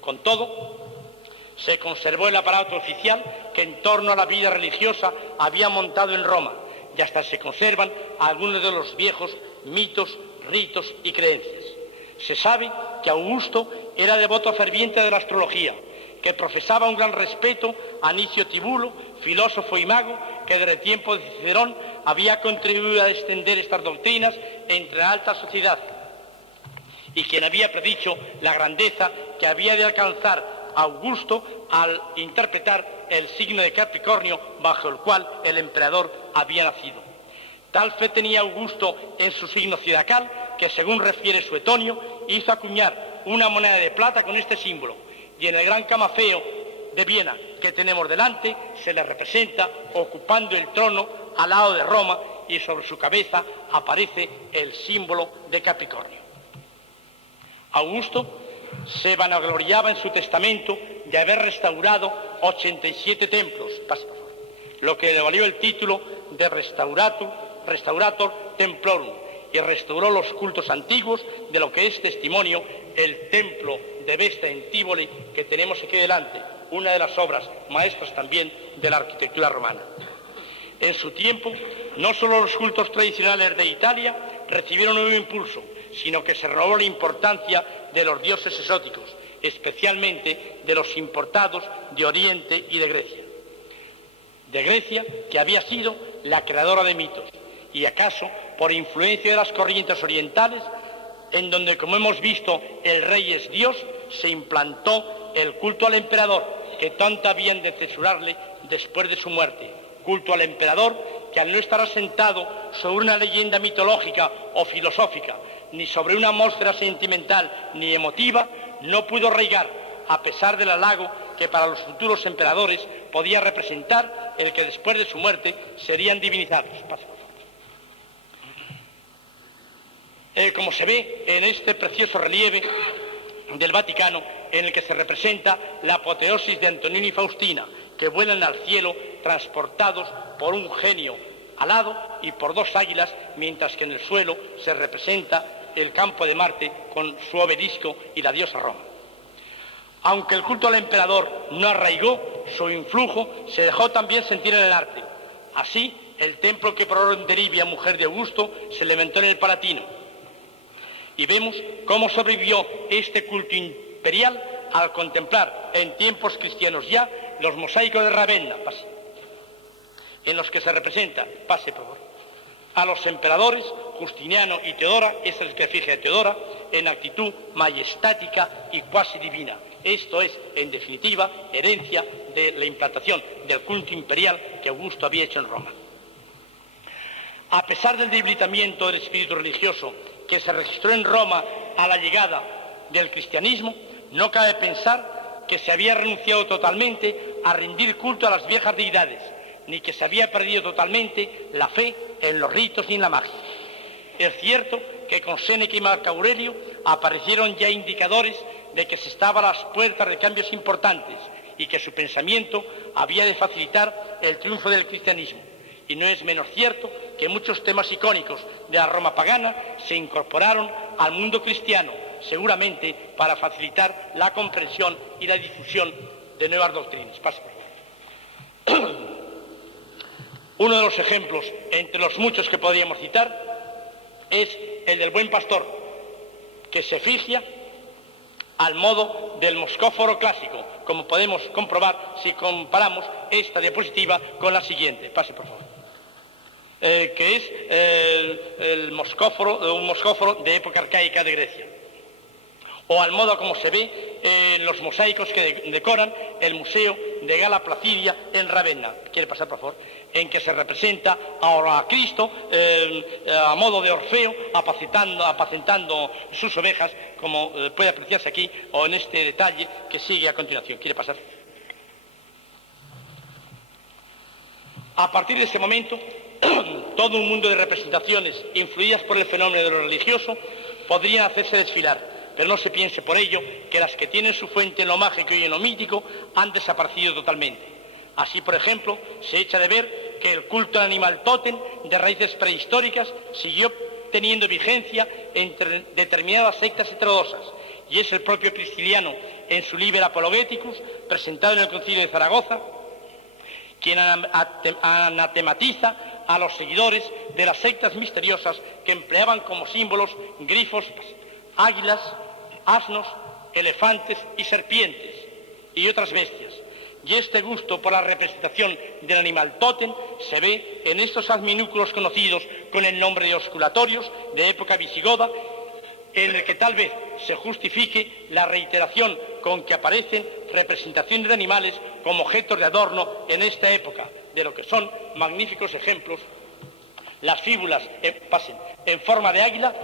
Con todo, se conservó el aparato oficial que en torno a la vida religiosa había montado en Roma, y hasta se conservan algunos de los viejos mitos, ritos y creencias. Se sabe que Augusto era devoto ferviente de la astrología, que profesaba un gran respeto a Nicio Tibulo, filósofo y mago, que desde el tiempo de Cicerón había contribuido a extender estas doctrinas entre la alta sociedad, y quien había predicho la grandeza que había de alcanzar Augusto al interpretar el signo de Capricornio bajo el cual el emperador había nacido. Tal fe tenía Augusto en su signo zodiacal que, según refiere Suetonio, hizo acuñar una moneda de plata con este símbolo, y en el gran camafeo de Viena que tenemos delante se le representa ocupando el trono al lado de Roma, y sobre su cabeza aparece el símbolo de Capricornio. Augusto se vanagloriaba en su testamento de haber restaurado 87 templos, lo que le valió el título de Restaurator Templorum, y restauró los cultos antiguos, de lo que es testimonio el templo de Vesta en Tívoli que tenemos aquí delante, una de las obras maestras también de la arquitectura romana. En su tiempo, no solo los cultos tradicionales de Italia recibieron un nuevo impulso, sino que se renovó la importancia de los dioses exóticos, especialmente de los importados de Oriente y de Grecia. De Grecia, que había sido la creadora de mitos, y acaso por influencia de las corrientes orientales, en donde, como hemos visto, el rey es Dios, se implantó el culto al emperador, que tanto habían de censurarle después de su muerte. Culto al emperador que, al no estar asentado sobre una leyenda mitológica o filosófica, ni sobre una atmósfera sentimental ni emotiva, no pudo arraigar, a pesar del halago que para los futuros emperadores podía representar el que después de su muerte serían divinizados. Como se ve en este precioso relieve del Vaticano, en el que se representa la apoteosis de Antonino y Faustina, que vuelan al cielo transportados por un genio alado y por dos águilas, mientras que en el suelo se representa el campo de Marte con su obelisco y la diosa Roma. Aunque el culto al emperador no arraigó, su influjo se dejó también sentir en el arte. Así, el templo que por orden de Livia, mujer de Augusto, se levantó en el Palatino. Y vemos cómo sobrevivió este culto imperial al contemplar en tiempos cristianos ya los mosaicos de Ravenna, en los que se representa, por favor, a los emperadores Justiniano y Teodora, esta es la efigie de Teodora, en actitud majestática y cuasi divina. Esto es, en definitiva, herencia de la implantación del culto imperial que Augusto había hecho en Roma. A pesar del debilitamiento del espíritu religioso que se registró en Roma a la llegada del cristianismo, no cabe pensar que se había renunciado totalmente a rendir culto a las viejas deidades, ni que se había perdido totalmente la fe en los ritos ni en la magia. Es cierto que con Séneca y Marco Aurelio aparecieron ya indicadores de que se estaba a las puertas de cambios importantes y que su pensamiento había de facilitar el triunfo del cristianismo. Y no es menos cierto que muchos temas icónicos de la Roma pagana se incorporaron al mundo cristiano, seguramente para facilitar la comprensión y la difusión de nuevas doctrinas. Uno de los ejemplos, entre los muchos que podríamos citar, es el del buen pastor, que se efigia al modo del moscóforo clásico, como podemos comprobar si comparamos esta diapositiva con la siguiente. Pase, por favor. Que es un moscóforo de época arcaica de Grecia. O al modo como se ve en los mosaicos que decoran el Museo de Gala Placidia en Ravenna. ¿Quiere pasar, por favor? En que se representa ahora a Cristo a modo de Orfeo apacentando sus ovejas, como puede apreciarse aquí o en este detalle que sigue a continuación. ¿Quiere pasar? A partir de este momento, todo un mundo de representaciones influidas por el fenómeno de lo religioso podrían hacerse desfilar, pero no se piense por ello que las que tienen su fuente en lo mágico y en lo mítico han desaparecido totalmente. Así, por ejemplo, se echa de ver que el culto al animal tótem de raíces prehistóricas siguió teniendo vigencia entre determinadas sectas heterodoxas, y es el propio Prisciliano, en su Liber Apologeticus, presentado en el Concilio de Zaragoza, quien anatematiza a los seguidores de las sectas misteriosas que empleaban como símbolos grifos, águilas, asnos, elefantes y serpientes y otras bestias. Y este gusto por la representación del animal tótem se ve en estos adminúculos conocidos con el nombre de osculatorios de época visigoda, en el que tal vez se justifique la reiteración con que aparecen representaciones de animales como objetos de adorno en esta época, de lo que son magníficos ejemplos las fíbulas en forma de águila,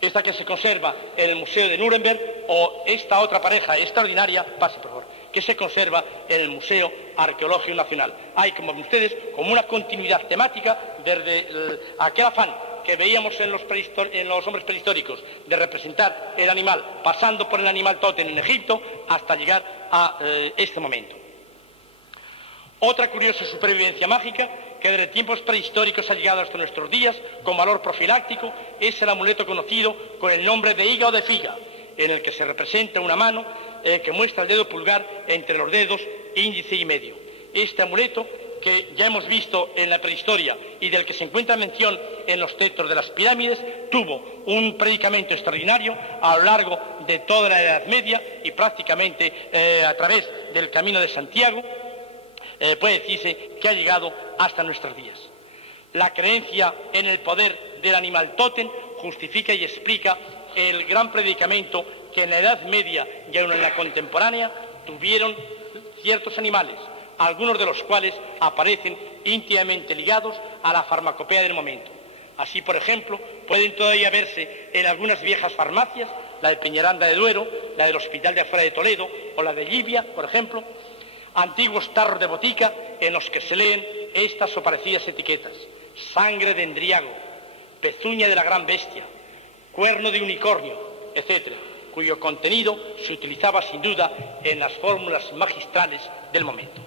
esta que se conserva en el Museo de Nuremberg, o esta otra pareja extraordinaria, pase por favor, que se conserva en el Museo Arqueológico Nacional. Hay, como ven ustedes, como una continuidad temática desde aquel afán que veíamos en los hombres prehistóricos de representar el animal, pasando por el animal tótem en Egipto, hasta llegar a este momento. Otra curiosa supervivencia mágica que desde tiempos prehistóricos ha llegado hasta nuestros días con valor profiláctico es el amuleto conocido con el nombre de higa o de figa, en el que se representa una mano que muestra el dedo pulgar entre los dedos índice y medio. Este amuleto, que ya hemos visto en la prehistoria y del que se encuentra mención en los textos de las pirámides, tuvo un predicamento extraordinario a lo largo de toda la Edad Media y prácticamente a través del Camino de Santiago, puede decirse que ha llegado hasta nuestros días. La creencia en el poder del animal tótem justifica y explica el gran predicamento que en la Edad Media y aún en la contemporánea tuvieron ciertos animales, algunos de los cuales aparecen íntimamente ligados a la farmacopea del momento. Así, por ejemplo, pueden todavía verse en algunas viejas farmacias, la de Peñaranda de Duero, la del Hospital de afuera de Toledo o la de Llivia, por ejemplo, antiguos tarros de botica en los que se leen estas o parecidas etiquetas: sangre de endriago, pezuña de la gran bestia, cuerno de unicornio, etc., cuyo contenido se utilizaba sin duda en las fórmulas magistrales del momento.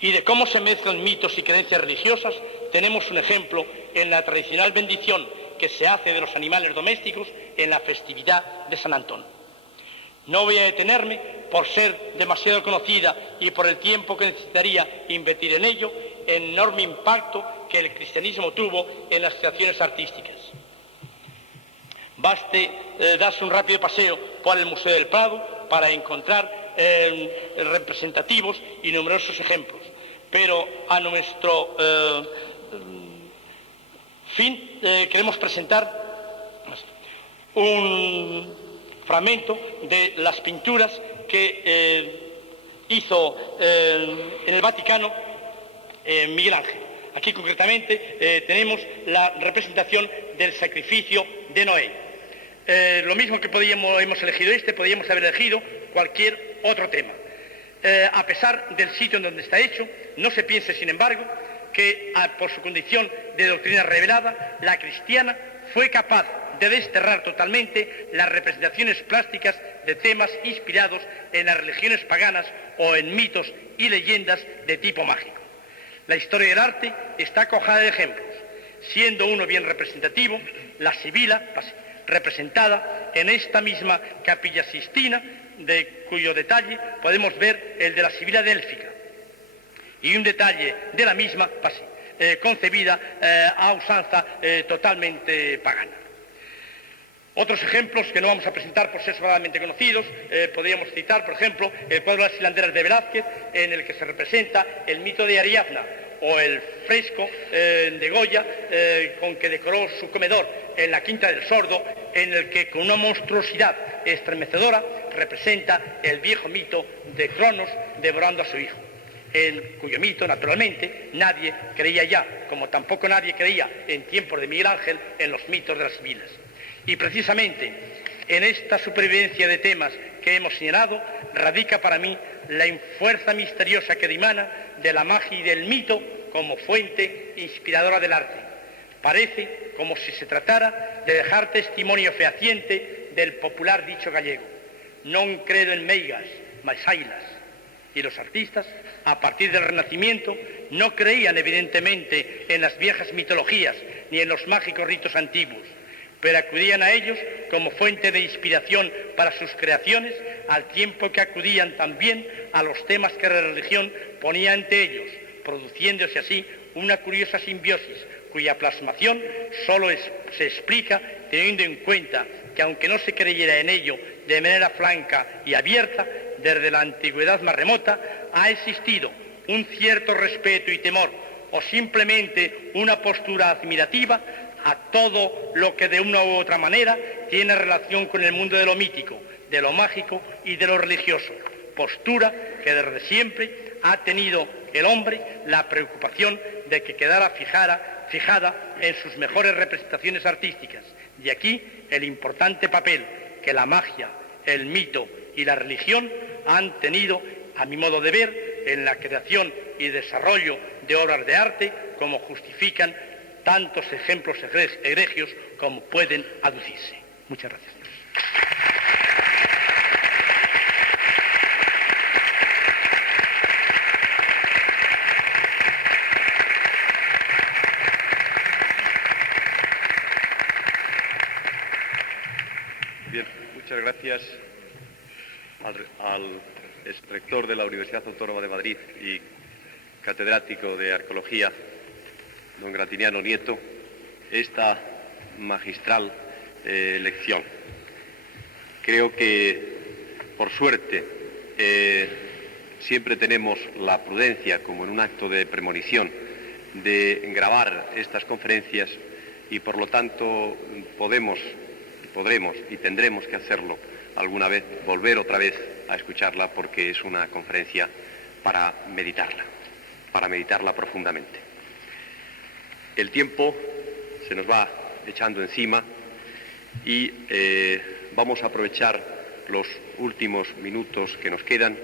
Y de cómo se mezclan mitos y creencias religiosas tenemos un ejemplo en la tradicional bendición que se hace de los animales domésticos en la festividad de San Antón. No voy a detenerme por ser demasiado conocida y por el tiempo que necesitaría invertir en ello, el enorme impacto que el cristianismo tuvo en las creaciones artísticas. Baste darse un rápido paseo por el Museo del Prado para encontrar representativos y numerosos ejemplos. Pero a nuestro fin queremos presentar un fragmento de las pinturas que hizo en el Vaticano Miguel Ángel. Aquí concretamente tenemos la representación del sacrificio de Noé. Lo mismo que hemos elegido podíamos haber elegido cualquier otro tema. A pesar del sitio en donde está hecho, no se piense, sin embargo, que por su condición de doctrina revelada, la cristiana fue capaz de desterrar totalmente las representaciones plásticas de temas inspirados en las religiones paganas o en mitos y leyendas de tipo mágico. La historia del arte está cojada de ejemplos, siendo uno bien representativo, la Sibila, representada en esta misma Capilla Sixtina, de cuyo detalle podemos ver el de la Sibila délfica, y un detalle de la misma concebida a usanza totalmente pagana. Otros ejemplos que no vamos a presentar por ser sobradamente conocidos, podríamos citar, por ejemplo, el cuadro de las hilanderas de Velázquez, en el que se representa el mito de Ariadna, o el fresco de Goya, con que decoró su comedor en la Quinta del Sordo, en el que con una monstruosidad estremecedora representa el viejo mito de Cronos devorando a su hijo, en cuyo mito, naturalmente, nadie creía ya, como tampoco nadie creía en tiempos de Miguel Ángel en los mitos de las Sibilas. Y precisamente en esta supervivencia de temas que hemos señalado radica para mí la fuerza misteriosa que dimana de la magia y del mito como fuente inspiradora del arte. Parece como si se tratara de dejar testimonio fehaciente del popular dicho gallego: non credo en meigas, mas hailas. Y los artistas, a partir del Renacimiento, no creían evidentemente en las viejas mitologías ni en los mágicos ritos antiguos, pero acudían a ellos como fuente de inspiración para sus creaciones, al tiempo que acudían también a los temas que la religión ponía ante ellos, produciéndose así una curiosa simbiosis, cuya plasmación solo se explica teniendo en cuenta que, aunque no se creyera en ello de manera franca y abierta, desde la antigüedad más remota ha existido un cierto respeto y temor, o simplemente una postura admirativa a todo lo que de una u otra manera tiene relación con el mundo de lo mítico, de lo mágico y de lo religioso, postura que desde siempre ha tenido el hombre la preocupación de que quedara fijada en sus mejores representaciones artísticas. De aquí el importante papel que la magia, el mito y la religión han tenido, a mi modo de ver, en la creación y desarrollo de obras de arte, como justifican tantos ejemplos egregios como pueden aducirse. Muchas gracias. Bien, muchas gracias al exrector de la Universidad Autónoma de Madrid y catedrático de Arqueología, don Gratiniano Nieto, esta magistral lección. Creo que, por suerte, siempre tenemos la prudencia, como en un acto de premonición, de grabar estas conferencias y, por lo tanto, podremos y tendremos que hacerlo alguna vez, volver otra vez a escucharla, porque es una conferencia para meditarla profundamente. El tiempo se nos va echando encima y vamos a aprovechar los últimos minutos que nos quedan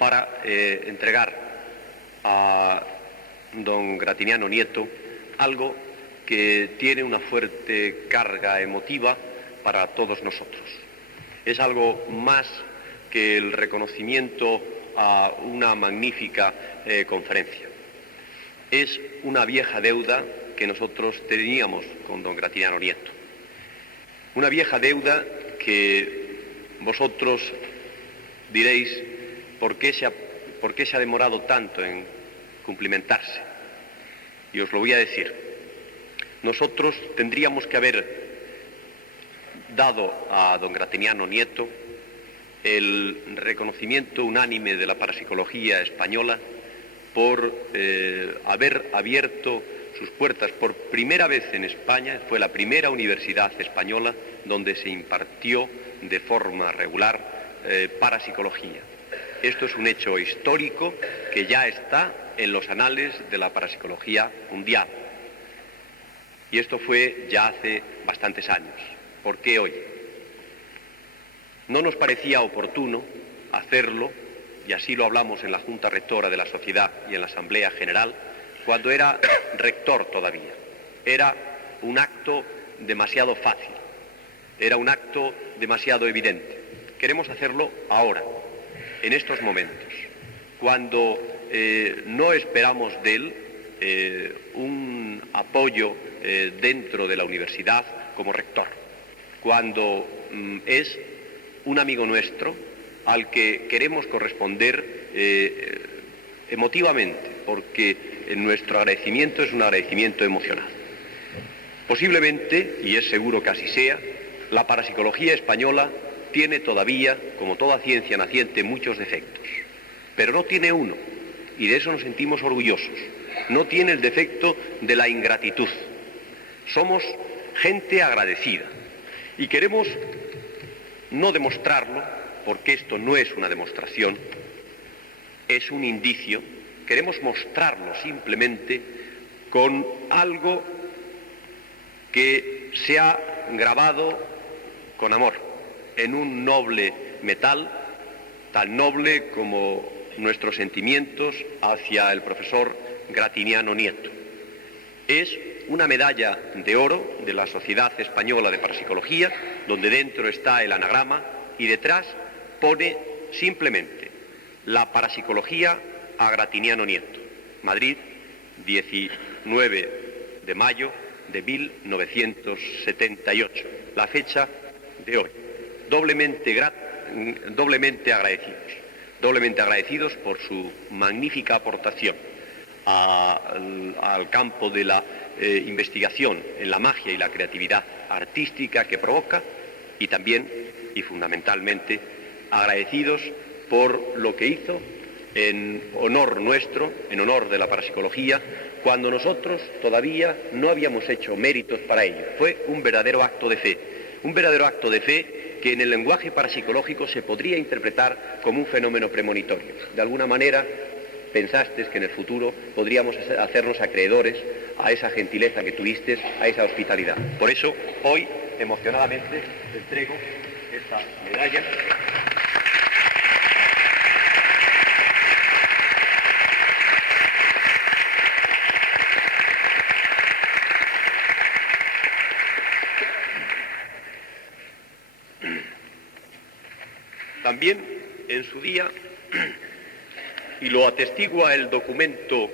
para entregar a don Gratiniano Nieto algo que tiene una fuerte carga emotiva para todos nosotros. Es algo más que el reconocimiento a una magnífica conferencia. Es una vieja deuda que nosotros teníamos con don Gratiniano Nieto. Una vieja deuda que vosotros diréis por qué se ha demorado tanto en cumplimentarse. Y os lo voy a decir. Nosotros tendríamos que haber dado a don Gratiniano Nieto el reconocimiento unánime de la parapsicología española por haber abierto sus puertas por primera vez en España. Fue la primera universidad española donde se impartió de forma regular parapsicología. Esto es un hecho histórico que ya está en los anales de la parapsicología mundial. Y esto fue ya hace bastantes años. ¿Por qué hoy? No nos parecía oportuno hacerlo, y así lo hablamos en la Junta Rectora de la Sociedad y en la Asamblea General, cuando era rector todavía. Era un acto demasiado fácil, era un acto demasiado evidente. Queremos hacerlo ahora, en estos momentos, cuando no esperamos de él un apoyo dentro de la universidad como rector, cuando es un amigo nuestro al que queremos corresponder emotivamente, porque nuestro agradecimiento es un agradecimiento emocional. Posiblemente, y es seguro que así sea, la parapsicología española tiene todavía, como toda ciencia naciente, muchos defectos, pero no tiene uno, y de eso nos sentimos orgullosos. No tiene el defecto de la ingratitud. Somos gente agradecida y queremos no demostrarlo, porque esto no es una demostración, es un indicio. Queremos mostrarlo simplemente con algo que se ha grabado con amor en un noble metal, tan noble como nuestros sentimientos hacia el profesor Gratiniano Nieto. Es una medalla de oro de la Sociedad Española de Parapsicología, donde dentro está el anagrama y detrás pone simplemente la parapsicología a Gratiniano Nieto, Madrid, 19 de mayo de 1978, la fecha de hoy. Doblemente agradecidos por su magnífica aportación al campo de la investigación en la magia y la creatividad artística que provoca, y también y fundamentalmente agradecidos por lo que hizo en honor nuestro, en honor de la parapsicología, cuando nosotros todavía no habíamos hecho méritos para ello. Fue un verdadero acto de fe que en el lenguaje parapsicológico se podría interpretar como un fenómeno premonitorio. De alguna manera pensaste que en el futuro podríamos hacernos acreedores a esa gentileza que tuviste, a esa hospitalidad. Por eso, hoy, emocionadamente, te entrego esta medalla. También en su día, y lo atestigua el documento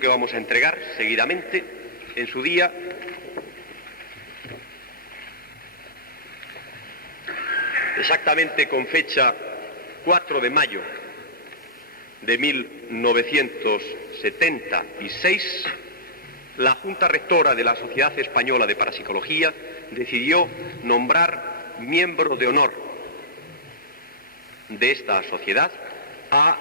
que vamos a entregar seguidamente, en su día exactamente con fecha 4 de mayo de 1976, la Junta Rectora de la Sociedad Española de Parapsicología decidió nombrar miembro de honor de esta sociedad a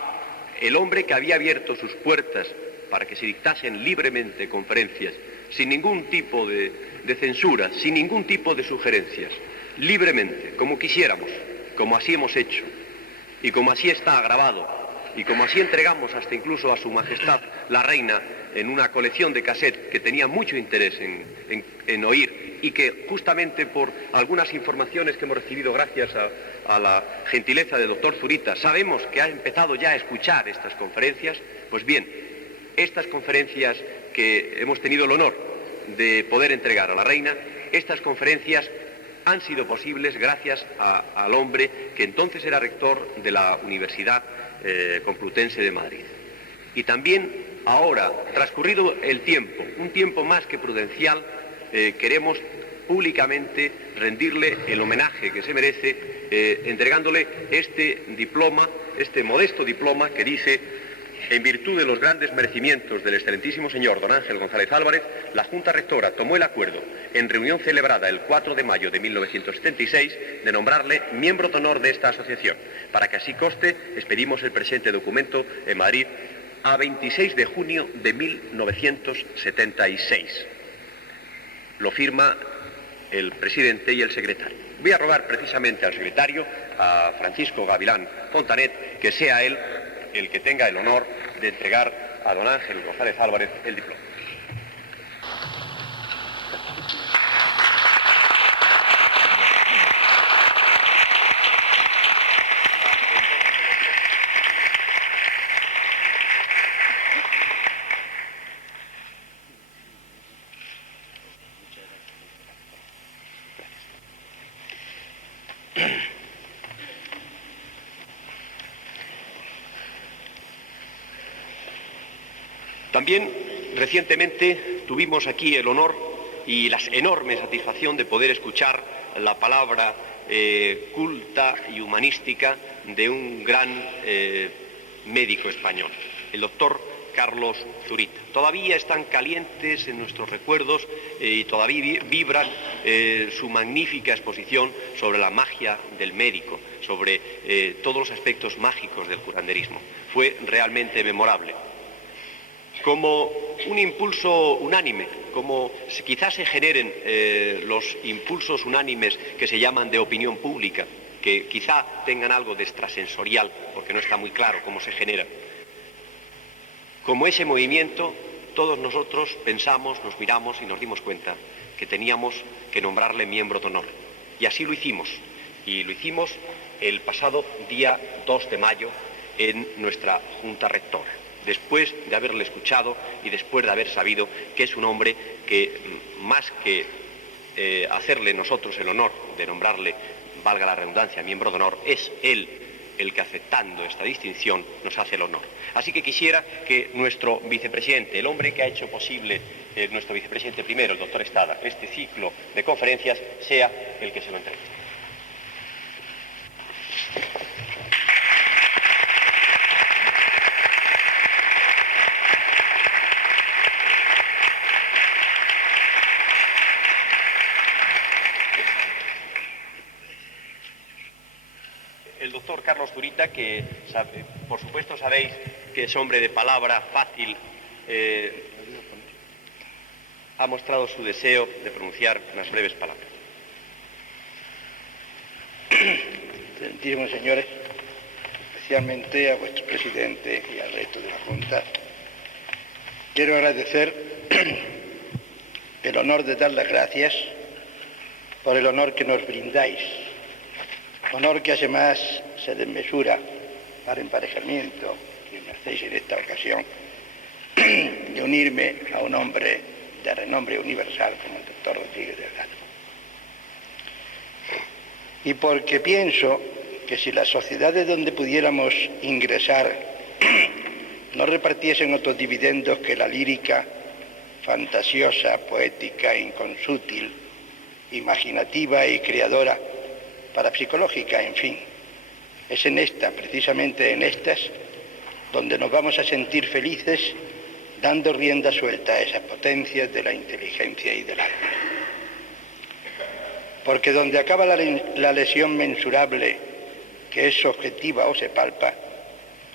el hombre que había abierto sus puertas para que se dictasen libremente conferencias, sin ningún tipo de censura, sin ningún tipo de sugerencias, libremente, como quisiéramos, como así hemos hecho, y como así está grabado, y como así entregamos hasta incluso a Su Majestad la Reina en una colección de cassette que tenía mucho interés en oír, y que justamente por algunas informaciones que hemos recibido gracias a la gentileza del doctor Zurita, sabemos que ha empezado ya a escuchar estas conferencias. Pues bien, estas conferencias que hemos tenido el honor de poder entregar a la Reina, estas conferencias han sido posibles gracias al hombre que entonces era rector de la Universidad Complutense de Madrid. Y también ahora, transcurrido el tiempo, un tiempo más que prudencial, queremos públicamente rendirle el homenaje que se merece, entregándole este diploma, este modesto diploma que dice En virtud de los grandes merecimientos del excelentísimo señor don Ángel González Álvarez, la Junta Rectora tomó el acuerdo, en reunión celebrada el 4 de mayo de 1976, de nombrarle miembro de honor de esta asociación. Para que así conste, expedimos el presente documento en Madrid a 26 de junio de 1976. Lo firma el presidente y el secretario. Voy a rogar precisamente al secretario, a Francisco Gavilán Fontanet, que sea él el que tenga el honor de entregar a don Ángel González Álvarez el diploma. También recientemente tuvimos aquí el honor y la enorme satisfacción de poder escuchar la palabra culta y humanística de un gran médico español, el doctor Carlos Zurita. Todavía están calientes en nuestros recuerdos y todavía vibran su magnífica exposición sobre la magia del médico, sobre todos los aspectos mágicos del curanderismo. Fue realmente memorable. Como un impulso unánime, como quizás se generen los impulsos unánimes que se llaman de opinión pública, que quizá tengan algo de extrasensorial, porque no está muy claro cómo se genera. Como ese movimiento, todos nosotros pensamos, nos miramos y nos dimos cuenta que teníamos que nombrarle miembro de honor. Y así lo hicimos. Y lo hicimos el pasado día 2 de mayo en nuestra Junta Rectora, después de haberle escuchado y después de haber sabido que es un hombre que, más que hacerle nosotros el honor de nombrarle, valga la redundancia, miembro de honor, es él el que, aceptando esta distinción, nos hace el honor. Así que quisiera que nuestro vicepresidente, el hombre que ha hecho posible, nuestro vicepresidente primero, el doctor Estada, este ciclo de conferencias, sea el que se lo entregue. El doctor Carlos Zurita, que por supuesto sabéis que es hombre de palabra fácil, ha mostrado su deseo de pronunciar unas breves palabras. Excelentísimos señores, especialmente a vuestro presidente y al resto de la Junta, quiero agradecer el honor de dar las gracias por el honor que nos brindáis. Honor que además se desmesura para emparejamiento que me hacéis en esta ocasión de unirme a un hombre de renombre universal como el doctor Rodríguez Delgado. Y porque pienso que si las sociedades donde pudiéramos ingresar no repartiesen otros dividendos que la lírica, fantasiosa, poética, inconsútil, imaginativa y creadora, parapsicológica, en fin. Es en esta, precisamente en estas, donde nos vamos a sentir felices dando rienda suelta a esas potencias de la inteligencia y del alma. Porque donde acaba la lesión mensurable, que es objetiva o se palpa,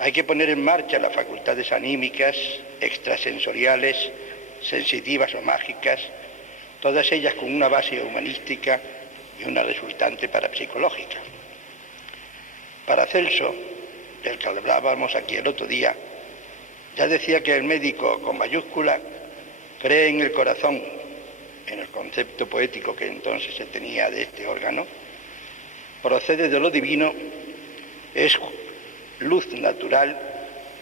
hay que poner en marcha las facultades anímicas, extrasensoriales, sensitivas o mágicas, todas ellas con una base humanística y una resultante parapsicológica. Paracelso, del que hablábamos aquí el otro día, ya decía que el médico con mayúscula cree en el corazón, en el concepto poético que entonces se tenía de este órgano, procede de lo divino, es luz natural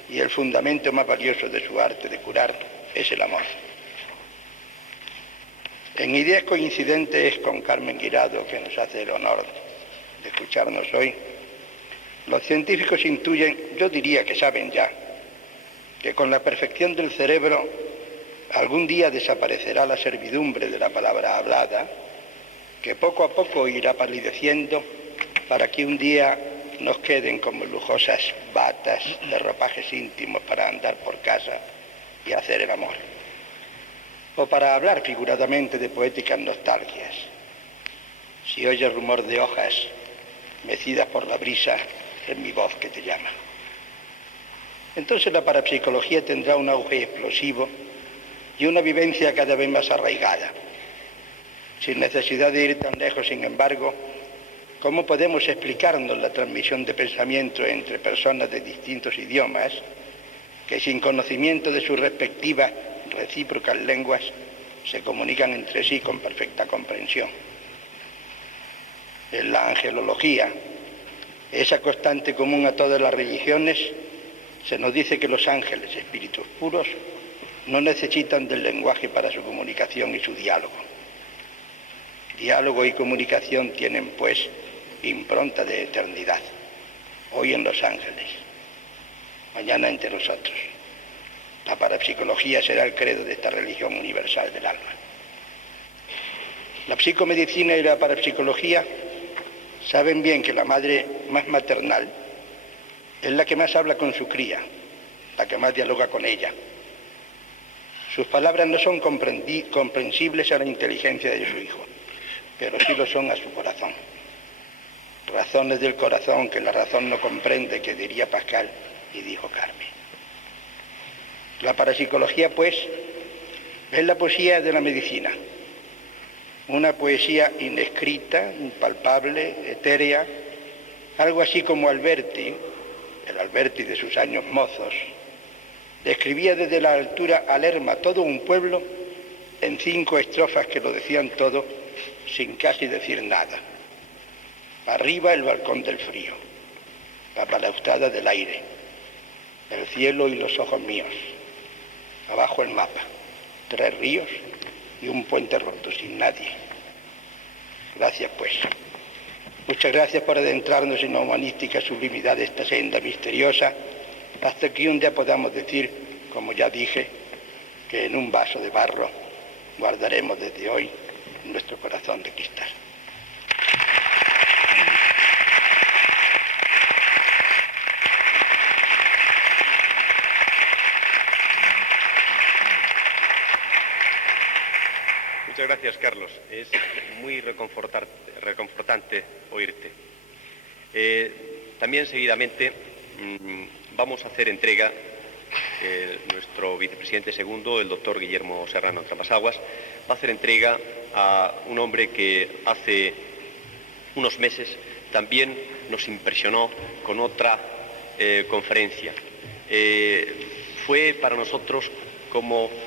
y el fundamento más valioso de su arte de curar es el amor. En ideas coincidentes con Carmen Guirado, que nos hace el honor de escucharnos hoy, los científicos intuyen, yo diría que saben ya, que con la perfección del cerebro algún día desaparecerá la servidumbre de la palabra hablada, que poco a poco irá palideciendo para que un día nos queden como lujosas batas de ropajes íntimos para andar por casa y hacer el amor. O para hablar figuradamente de poéticas nostalgias. Si oyes rumor de hojas mecidas por la brisa, es mi voz que te llama. Entonces la parapsicología tendrá un auge explosivo y una vivencia cada vez más arraigada. Sin necesidad de ir tan lejos, sin embargo, ¿cómo podemos explicarnos la transmisión de pensamiento entre personas de distintos idiomas que sin conocimiento de sus respectivas recíprocas lenguas se comunican entre sí con perfecta comprensión? En la angelología, esa constante común a todas las religiones, se nos dice que los ángeles, espíritus puros, no necesitan del lenguaje para su comunicación y su diálogo. Diálogo y comunicación tienen, pues, impronta de eternidad. Hoy en los ángeles, mañana entre nosotros. La parapsicología será el credo de esta religión universal del alma. La psicomedicina y la parapsicología saben bien que la madre más maternal es la que más habla con su cría, la que más dialoga con ella. Sus palabras no son comprensibles a la inteligencia de su hijo, pero sí lo son a su corazón. Razones del corazón que la razón no comprende, que diría Pascal y dijo Carmen. La parapsicología, pues, es la poesía de la medicina. Una poesía inescrita, impalpable, etérea, algo así como Alberti, el Alberti de sus años mozos, describía desde la altura a Lerma todo un pueblo en 5 estrofas que lo decían todo sin casi decir nada. Arriba el balcón del frío, la balaustrada del aire, el cielo y los ojos míos, abajo el mapa, 3 ríos y un puente roto sin nadie. Gracias, pues. Muchas gracias por adentrarnos en la humanística sublimidad de esta senda misteriosa, hasta que un día podamos decir, como ya dije, que en un vaso de barro guardaremos desde hoy nuestro corazón de cristal. Muchas gracias, Carlos. Es muy reconfortante oírte. También seguidamente vamos a hacer entrega, nuestro vicepresidente segundo, el doctor Guillermo Serrano Trapasaguas, va a hacer entrega a un hombre que hace unos meses también nos impresionó con otra conferencia.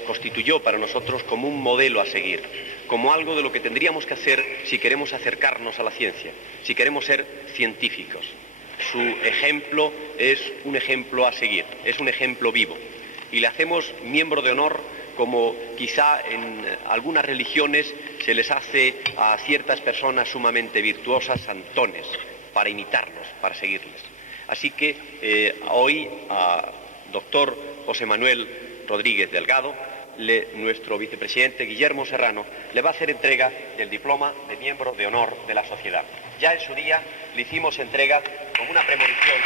Constituyó para nosotros como un modelo a seguir, como algo de lo que tendríamos que hacer si queremos acercarnos a la ciencia, si queremos ser científicos. Su ejemplo es un ejemplo a seguir, es un ejemplo vivo. Y le hacemos miembro de honor como quizá en algunas religiones se les hace a ciertas personas sumamente virtuosas santones, para imitarlos, para seguirles. Así que hoy a doctor José Manuel Rodríguez Delgado, nuestro vicepresidente Guillermo Serrano, le va a hacer entrega del diploma de miembro de honor de la sociedad. Ya en su día le hicimos entrega como una premonición.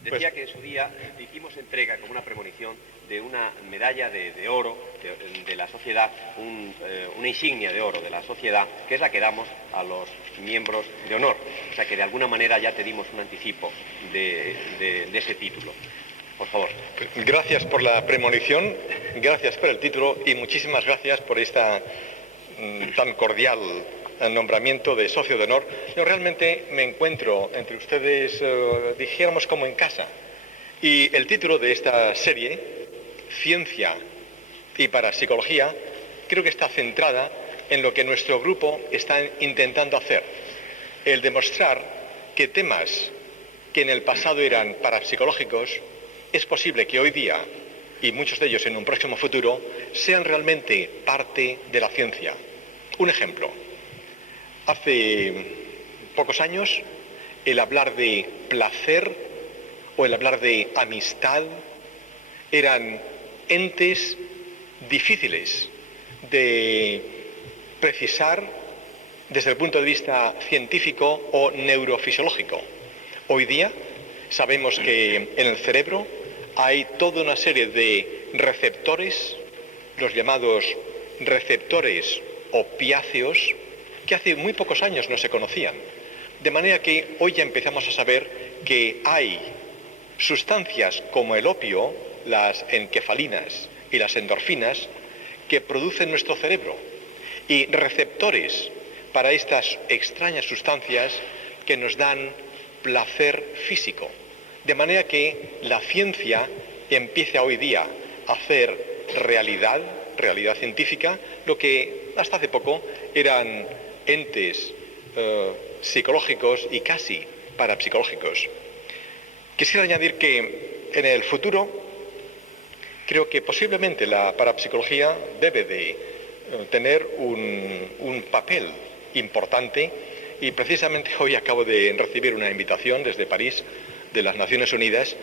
Decía que en su día le hicimos entrega como una premonición de una medalla de oro de la sociedad, una insignia de oro de la sociedad, que es la que damos a los miembros de honor. O sea que de alguna manera ya te dimos un anticipo de ese título. Por favor. Gracias por la premonición, gracias por el título y muchísimas gracias por esta tan cordial nombramiento de socio de honor. Yo realmente me encuentro entre ustedes, dijéramos, como en casa. Y el título de esta serie, Ciencia y Parapsicología, creo que está centrada en lo que nuestro grupo está intentando hacer. El demostrar que temas que en el pasado eran parapsicológicos, es posible que hoy día, y muchos de ellos en un próximo futuro, sean realmente parte de la ciencia. Un ejemplo. Hace pocos años, el hablar de placer o el hablar de amistad eran entes difíciles de precisar desde el punto de vista científico o neurofisiológico. Hoy día sabemos que en el cerebro hay toda una serie de receptores, los llamados receptores opiáceos, que hace muy pocos años no se conocían. De manera que hoy ya empezamos a saber que hay sustancias como el opio, las encefalinas y las endorfinas, que producen nuestro cerebro, y receptores para estas extrañas sustancias que nos dan placer físico. De manera que la ciencia empieza hoy día a hacer realidad científica, lo que hasta hace poco eran entes psicológicos y casi parapsicológicos. Quisiera añadir que en el futuro creo que posiblemente la parapsicología debe de tener un papel importante, y precisamente hoy acabo de recibir una invitación desde París de las Naciones Unidas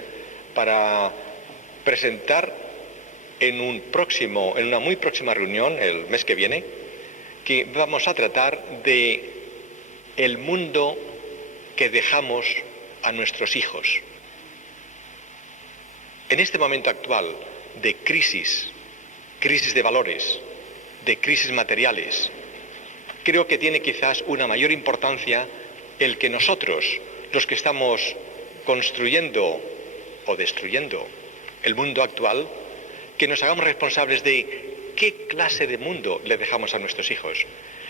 para presentar en una muy próxima reunión el mes que viene, que vamos a tratar de el mundo que dejamos a nuestros hijos. En este momento actual de crisis de valores, de crisis materiales, creo que tiene quizás una mayor importancia el que nosotros, los que estamos construyendo o destruyendo el mundo actual, que nos hagamos responsables de qué clase de mundo le dejamos a nuestros hijos.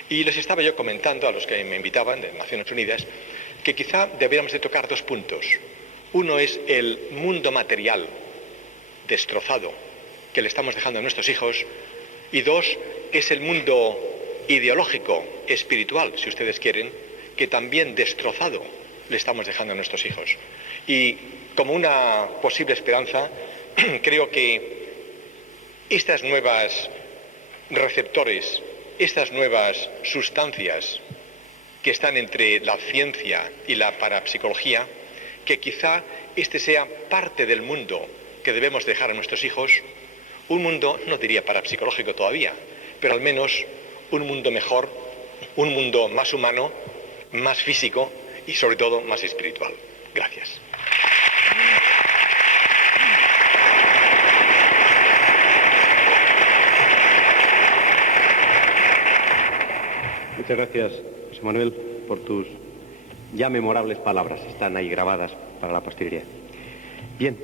Y les estaba yo comentando a los que me invitaban de Naciones Unidas que quizá deberíamos de tocar dos puntos. Uno es el mundo material destrozado que le estamos dejando a nuestros hijos, y dos es el mundo ideológico, espiritual, si ustedes quieren, que también destrozado le estamos dejando a nuestros hijos. Y como una posible esperanza, creo que estas nuevas receptores, estas nuevas sustancias que están entre la ciencia y la parapsicología, que quizá este sea parte del mundo que debemos dejar a nuestros hijos, un mundo, no diría parapsicológico todavía, pero al menos un mundo mejor, un mundo más humano, más físico y sobre todo más espiritual. Gracias. Muchas gracias, José Manuel, por tus ya memorables palabras. Están ahí grabadas para la posteridad. Bien,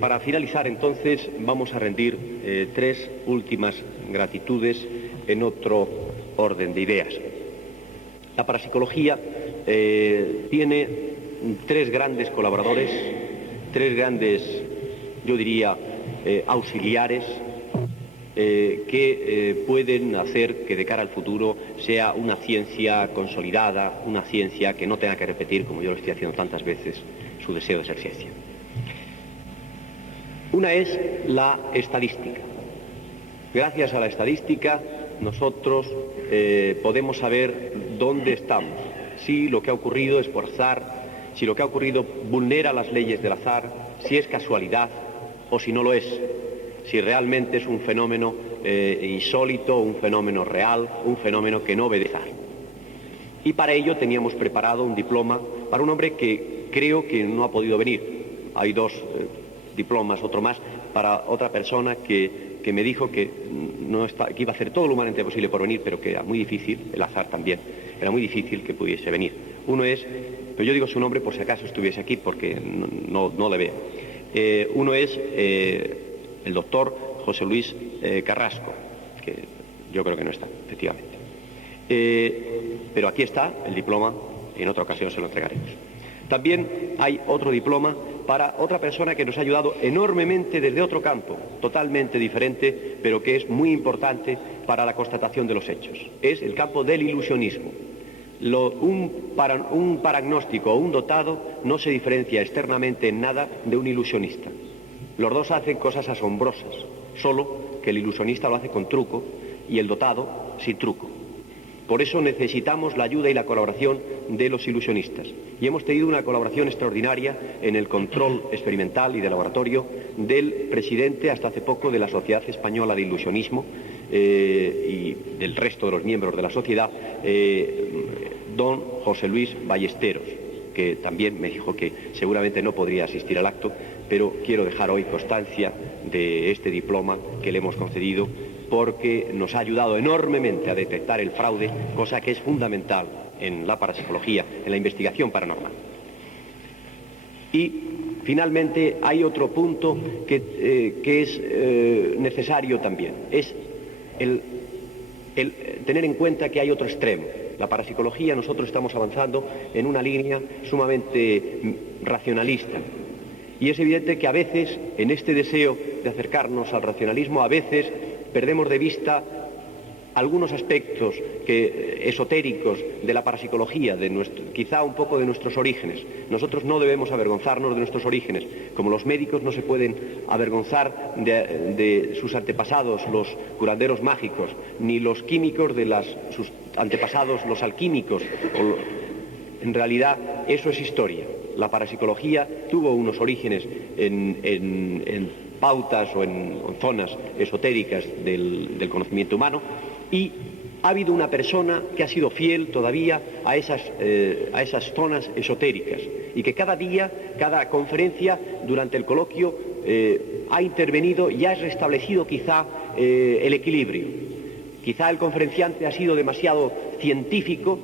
para finalizar entonces vamos a rendir tres últimas gratitudes en otro orden de ideas. La parapsicología tiene tres grandes colaboradores, tres grandes, yo diría, auxiliares que pueden hacer que de cara al futuro sea una ciencia consolidada, una ciencia que no tenga que repetir, como yo lo estoy haciendo tantas veces, su deseo de ser ciencia. Una es la estadística. Gracias a la estadística nosotros podemos saber dónde estamos, si lo que ha ocurrido es por azar, si lo que ha ocurrido vulnera las leyes del azar, si es casualidad o si no lo es, si realmente es un fenómeno insólito, un fenómeno real, un fenómeno que no obedece. Y para ello teníamos preparado un diploma para un hombre que creo que no ha podido venir. Hay dos diplomas, otro más, para otra persona que me dijo que que iba a hacer todo lo humanamente posible por venir, pero que era muy difícil, el azar también, era muy difícil que pudiese venir. Uno es, pero yo digo su nombre por si acaso estuviese aquí, porque no le veo. Uno es el doctor José Luis Carrasco, que yo creo que no está, efectivamente. Pero aquí está el diploma, y en otra ocasión se lo entregaremos. También hay otro diploma para otra persona que nos ha ayudado enormemente desde otro campo, totalmente diferente, pero que es muy importante para la constatación de los hechos. Es el campo del ilusionismo. Un paragnóstico o un dotado no se diferencia externamente en nada de un ilusionista. Los dos hacen cosas asombrosas, solo que el ilusionista lo hace con truco y el dotado sin truco. Por eso necesitamos la ayuda y la colaboración de los ilusionistas. Y hemos tenido una colaboración extraordinaria en el control experimental y de laboratorio del presidente, hasta hace poco, de la Sociedad Española de Ilusionismo y del resto de los miembros de la sociedad, don José Luis Ballesteros, que también me dijo que seguramente no podría asistir al acto, pero quiero dejar hoy constancia de este diploma que le hemos concedido, porque nos ha ayudado enormemente a detectar el fraude, cosa que es fundamental en la parapsicología, en la investigación paranormal. Y finalmente hay otro punto que es necesario también, es el tener en cuenta que hay otro extremo. La parapsicología, nosotros estamos avanzando en una línea sumamente racionalista. Y es evidente que a veces, en este deseo de acercarnos al racionalismo, a veces perdemos de vista algunos aspectos esotéricos de la parapsicología, quizá un poco de nuestros orígenes. Nosotros no debemos avergonzarnos de nuestros orígenes, como los médicos no se pueden avergonzar de sus antepasados, los curanderos mágicos, ni los químicos de sus antepasados, los alquímicos. En realidad, eso es historia. La parapsicología tuvo unos orígenes en pautas o en zonas esotéricas del conocimiento humano, y ha habido una persona que ha sido fiel todavía a esas zonas esotéricas, y que cada día, cada conferencia, durante el coloquio, ha intervenido y ha restablecido quizá el equilibrio. Quizá el conferenciante ha sido demasiado científico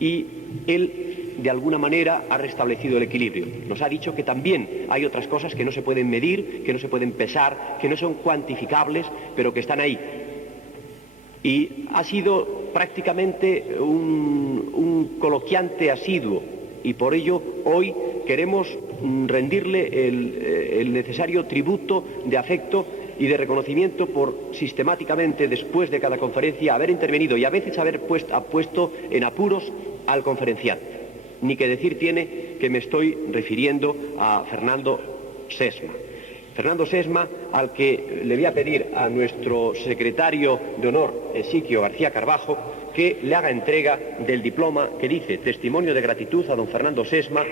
y él, de alguna manera, ha restablecido el equilibrio. Nos ha dicho que también hay otras cosas que no se pueden medir, que no se pueden pesar, que no son cuantificables, pero que están ahí. Y ha sido prácticamente un coloquiante asiduo, y por ello hoy queremos rendirle el necesario tributo de afecto y de reconocimiento por sistemáticamente, después de cada conferencia, haber intervenido y a veces haber puesto en apuros al conferenciante. Ni que decir tiene que me estoy refiriendo a Fernando Sesma. Fernando Sesma, al que le voy a pedir a nuestro secretario de honor, Ezequiel García Carbajo, que le haga entrega del diploma que dice Testimonio de gratitud a don Fernando Sesma.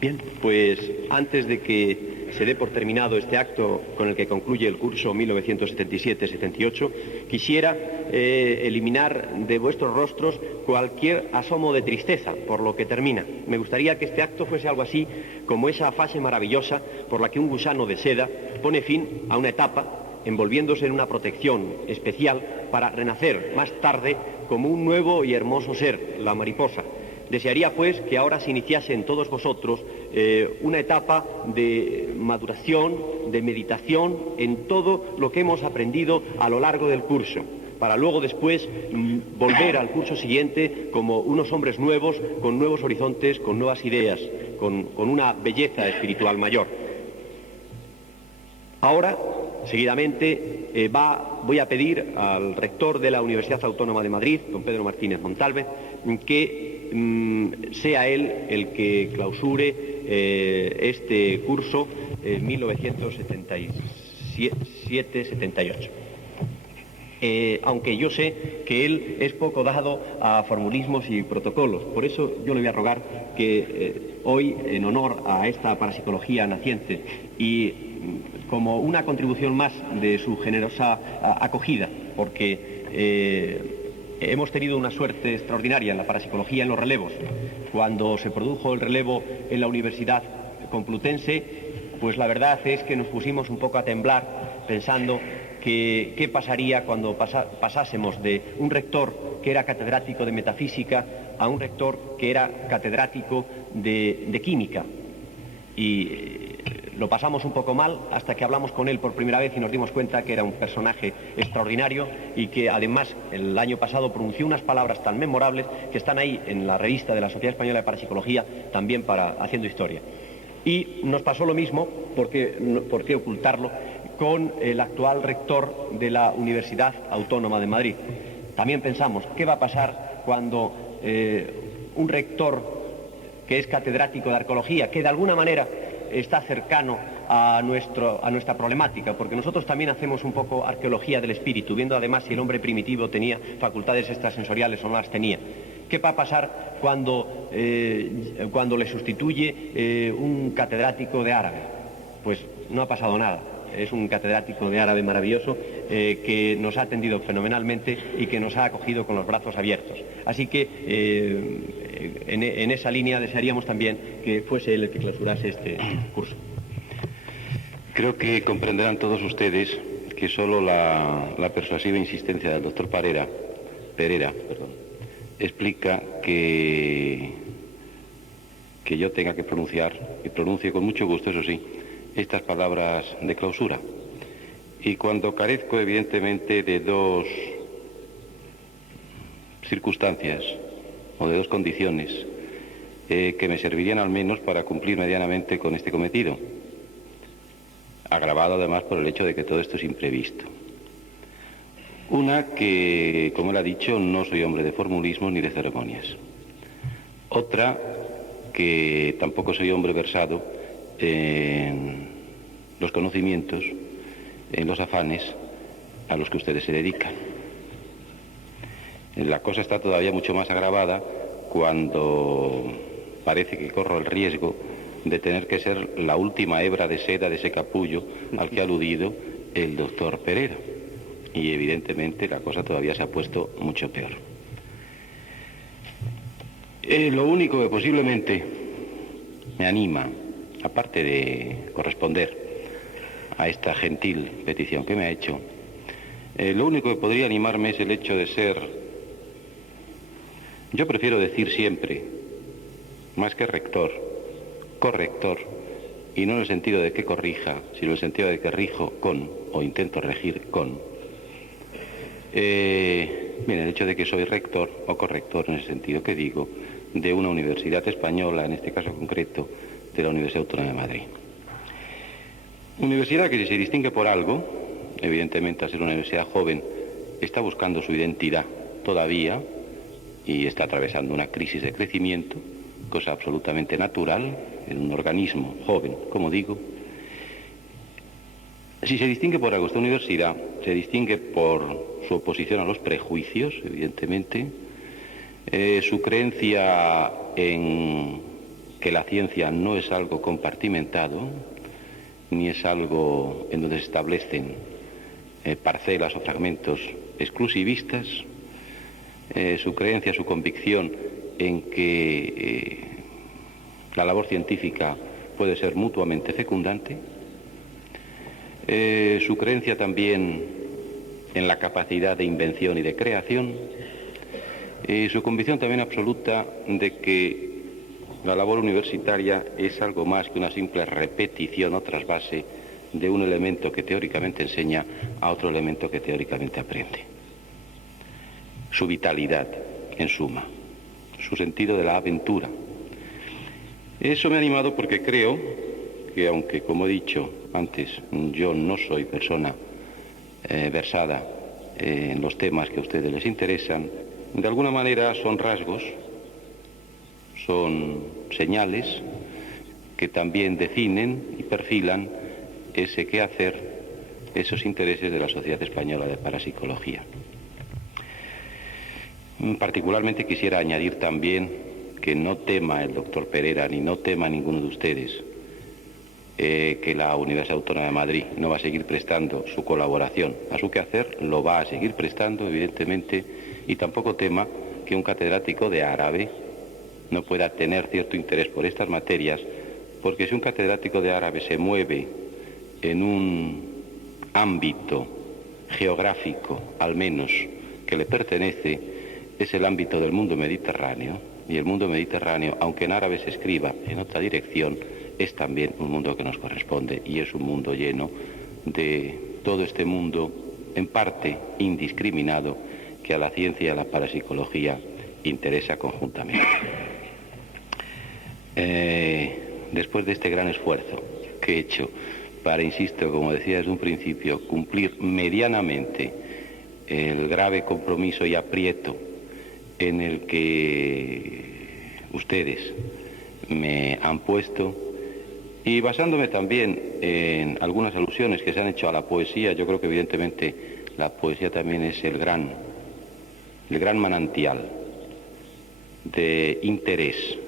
Bien, pues antes de que se dé por terminado este acto con el que concluye el curso 1977-78, quisiera eliminar de vuestros rostros cualquier asomo de tristeza por lo que termina. Me gustaría que este acto fuese algo así como esa fase maravillosa por la que un gusano de seda pone fin a una etapa, envolviéndose en una protección especial para renacer más tarde como un nuevo y hermoso ser, la mariposa. Desearía, pues, que ahora se iniciase en todos vosotros una etapa de maduración, de meditación en todo lo que hemos aprendido a lo largo del curso, para luego después volver al curso siguiente como unos hombres nuevos, con nuevos horizontes, con nuevas ideas, con una belleza espiritual mayor. Ahora, seguidamente, voy a pedir al rector de la Universidad Autónoma de Madrid, don Pedro Martínez Montalve, que sea él el que clausure este curso 1977-78. Aunque yo sé que él es poco dado a formulismos y protocolos. Por eso yo le voy a rogar que hoy, en honor a esta parapsicología naciente y como una contribución más de su generosa acogida, porque hemos tenido una suerte extraordinaria en la parapsicología en los relevos. Cuando se produjo el relevo en la Universidad Complutense, pues la verdad es que nos pusimos un poco a temblar pensando que qué pasaría cuando pasásemos de un rector que era catedrático de metafísica a un rector que era catedrático de química. Y lo pasamos un poco mal hasta que hablamos con él por primera vez y nos dimos cuenta que era un personaje extraordinario y que además el año pasado pronunció unas palabras tan memorables que están ahí en la revista de la Sociedad Española de Parapsicología también haciendo historia. Y nos pasó lo mismo, ¿por qué ocultarlo?, con el actual rector de la Universidad Autónoma de Madrid. También pensamos, ¿qué va a pasar cuando un rector que es catedrático de arqueología, que de alguna manera está cercano a nuestra problemática, porque nosotros también hacemos un poco arqueología del espíritu, viendo además si el hombre primitivo tenía facultades extrasensoriales o no las tenía? ¿Qué va a pasar cuando le sustituye un catedrático de árabe? Pues no ha pasado nada. Es un catedrático de árabe maravilloso que nos ha atendido fenomenalmente y que nos ha acogido con los brazos abiertos. Así que en esa línea desearíamos también que fuese él el que clausurase este curso. Creo que comprenderán todos ustedes que solo la persuasiva insistencia del doctor Pereira explica que yo tenga que pronunciar, y pronuncie con mucho gusto, eso sí, estas palabras de clausura. Y cuando carezco evidentemente de dos circunstancias o de dos condiciones que me servirían al menos para cumplir medianamente con este cometido, agravado además por el hecho de que todo esto es imprevisto. Una, que, como él ha dicho, no soy hombre de formulismos ni de ceremonias. Otra, que tampoco soy hombre versado en los conocimientos, en los afanes a los que ustedes se dedican. La cosa está todavía mucho más agravada cuando parece que corro el riesgo de tener que ser la última hebra de seda de ese capullo al que ha aludido el doctor Pereira. Y evidentemente la cosa todavía se ha puesto mucho peor. Lo único que posiblemente me anima, aparte de corresponder a esta gentil petición que me ha hecho, lo único que podría animarme es el hecho de ser, yo prefiero decir siempre, más que rector, corrector, y no en el sentido de que corrija, sino en el sentido de que rijo con, o intento regir con. Bien, el hecho de que soy rector o corrector en el sentido que digo, de una universidad española, en este caso concreto, de la Universidad Autónoma de Madrid. Universidad que, si se distingue por algo, evidentemente al ser una universidad joven, está buscando su identidad todavía y está atravesando una crisis de crecimiento, cosa absolutamente natural en un organismo joven, como digo. Si se distingue por algo esta universidad, se distingue por su oposición a los prejuicios, evidentemente, su creencia en que la ciencia no es algo compartimentado, ni es algo en donde se establecen parcelas o fragmentos exclusivistas, su creencia, su convicción en que la labor científica puede ser mutuamente fecundante, su creencia también en la capacidad de invención y de creación, su convicción también absoluta de que la labor universitaria es algo más que una simple repetición o trasvase de un elemento que teóricamente enseña a otro elemento que teóricamente aprende. Su vitalidad, en suma, su sentido de la aventura. Eso me ha animado porque creo que, aunque, como he dicho antes, yo no soy persona versada en los temas que a ustedes les interesan, de alguna manera son rasgos, son señales que también definen y perfilan ese quehacer, esos intereses de la Sociedad Española de Parapsicología. Particularmente quisiera añadir también que no tema el doctor Pereira ni no tema ninguno de ustedes que la Universidad Autónoma de Madrid no va a seguir prestando su colaboración a su quehacer, lo va a seguir prestando evidentemente, y tampoco tema que un catedrático de árabe no pueda tener cierto interés por estas materias, porque si un catedrático de árabe se mueve en un ámbito geográfico, al menos, que le pertenece, es el ámbito del mundo mediterráneo, y el mundo mediterráneo, aunque en árabe se escriba en otra dirección, es también un mundo que nos corresponde, y es un mundo lleno de todo este mundo, en parte indiscriminado, que a la ciencia y a la parapsicología interesa conjuntamente. Después de este gran esfuerzo que he hecho para, insisto, como decía desde un principio, cumplir medianamente el grave compromiso y aprieto en el que ustedes me han puesto, y basándome también en algunas alusiones que se han hecho a la poesía. Yo creo que evidentemente la poesía también es el gran manantial de interés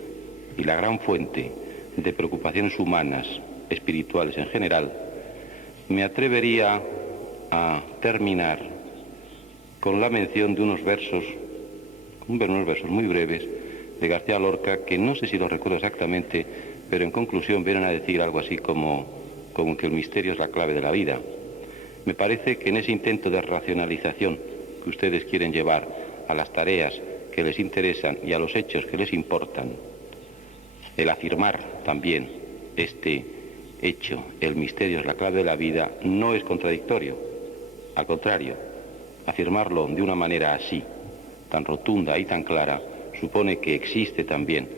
y la gran fuente de preocupaciones humanas, espirituales en general. Me atrevería a terminar con la mención de unos versos muy breves de García Lorca, que no sé si los recuerdo exactamente, pero en conclusión vienen a decir algo así como que el misterio es la clave de la vida. Me parece que en ese intento de racionalización que ustedes quieren llevar a las tareas que les interesan y a los hechos que les importan, el afirmar también este hecho, el misterio es la clave de la vida, no es contradictorio. Al contrario, afirmarlo de una manera así, tan rotunda y tan clara, supone que existe también,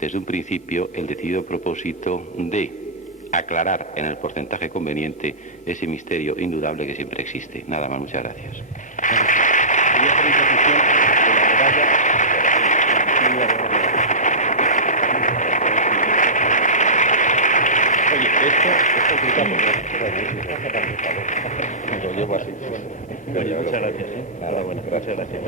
desde un principio, el decidido propósito de aclarar en el porcentaje conveniente ese misterio indudable que siempre existe. Nada más, muchas gracias. Oye, esto lo llevo así. Muchas gracias. Nada, bueno, muchas gracias.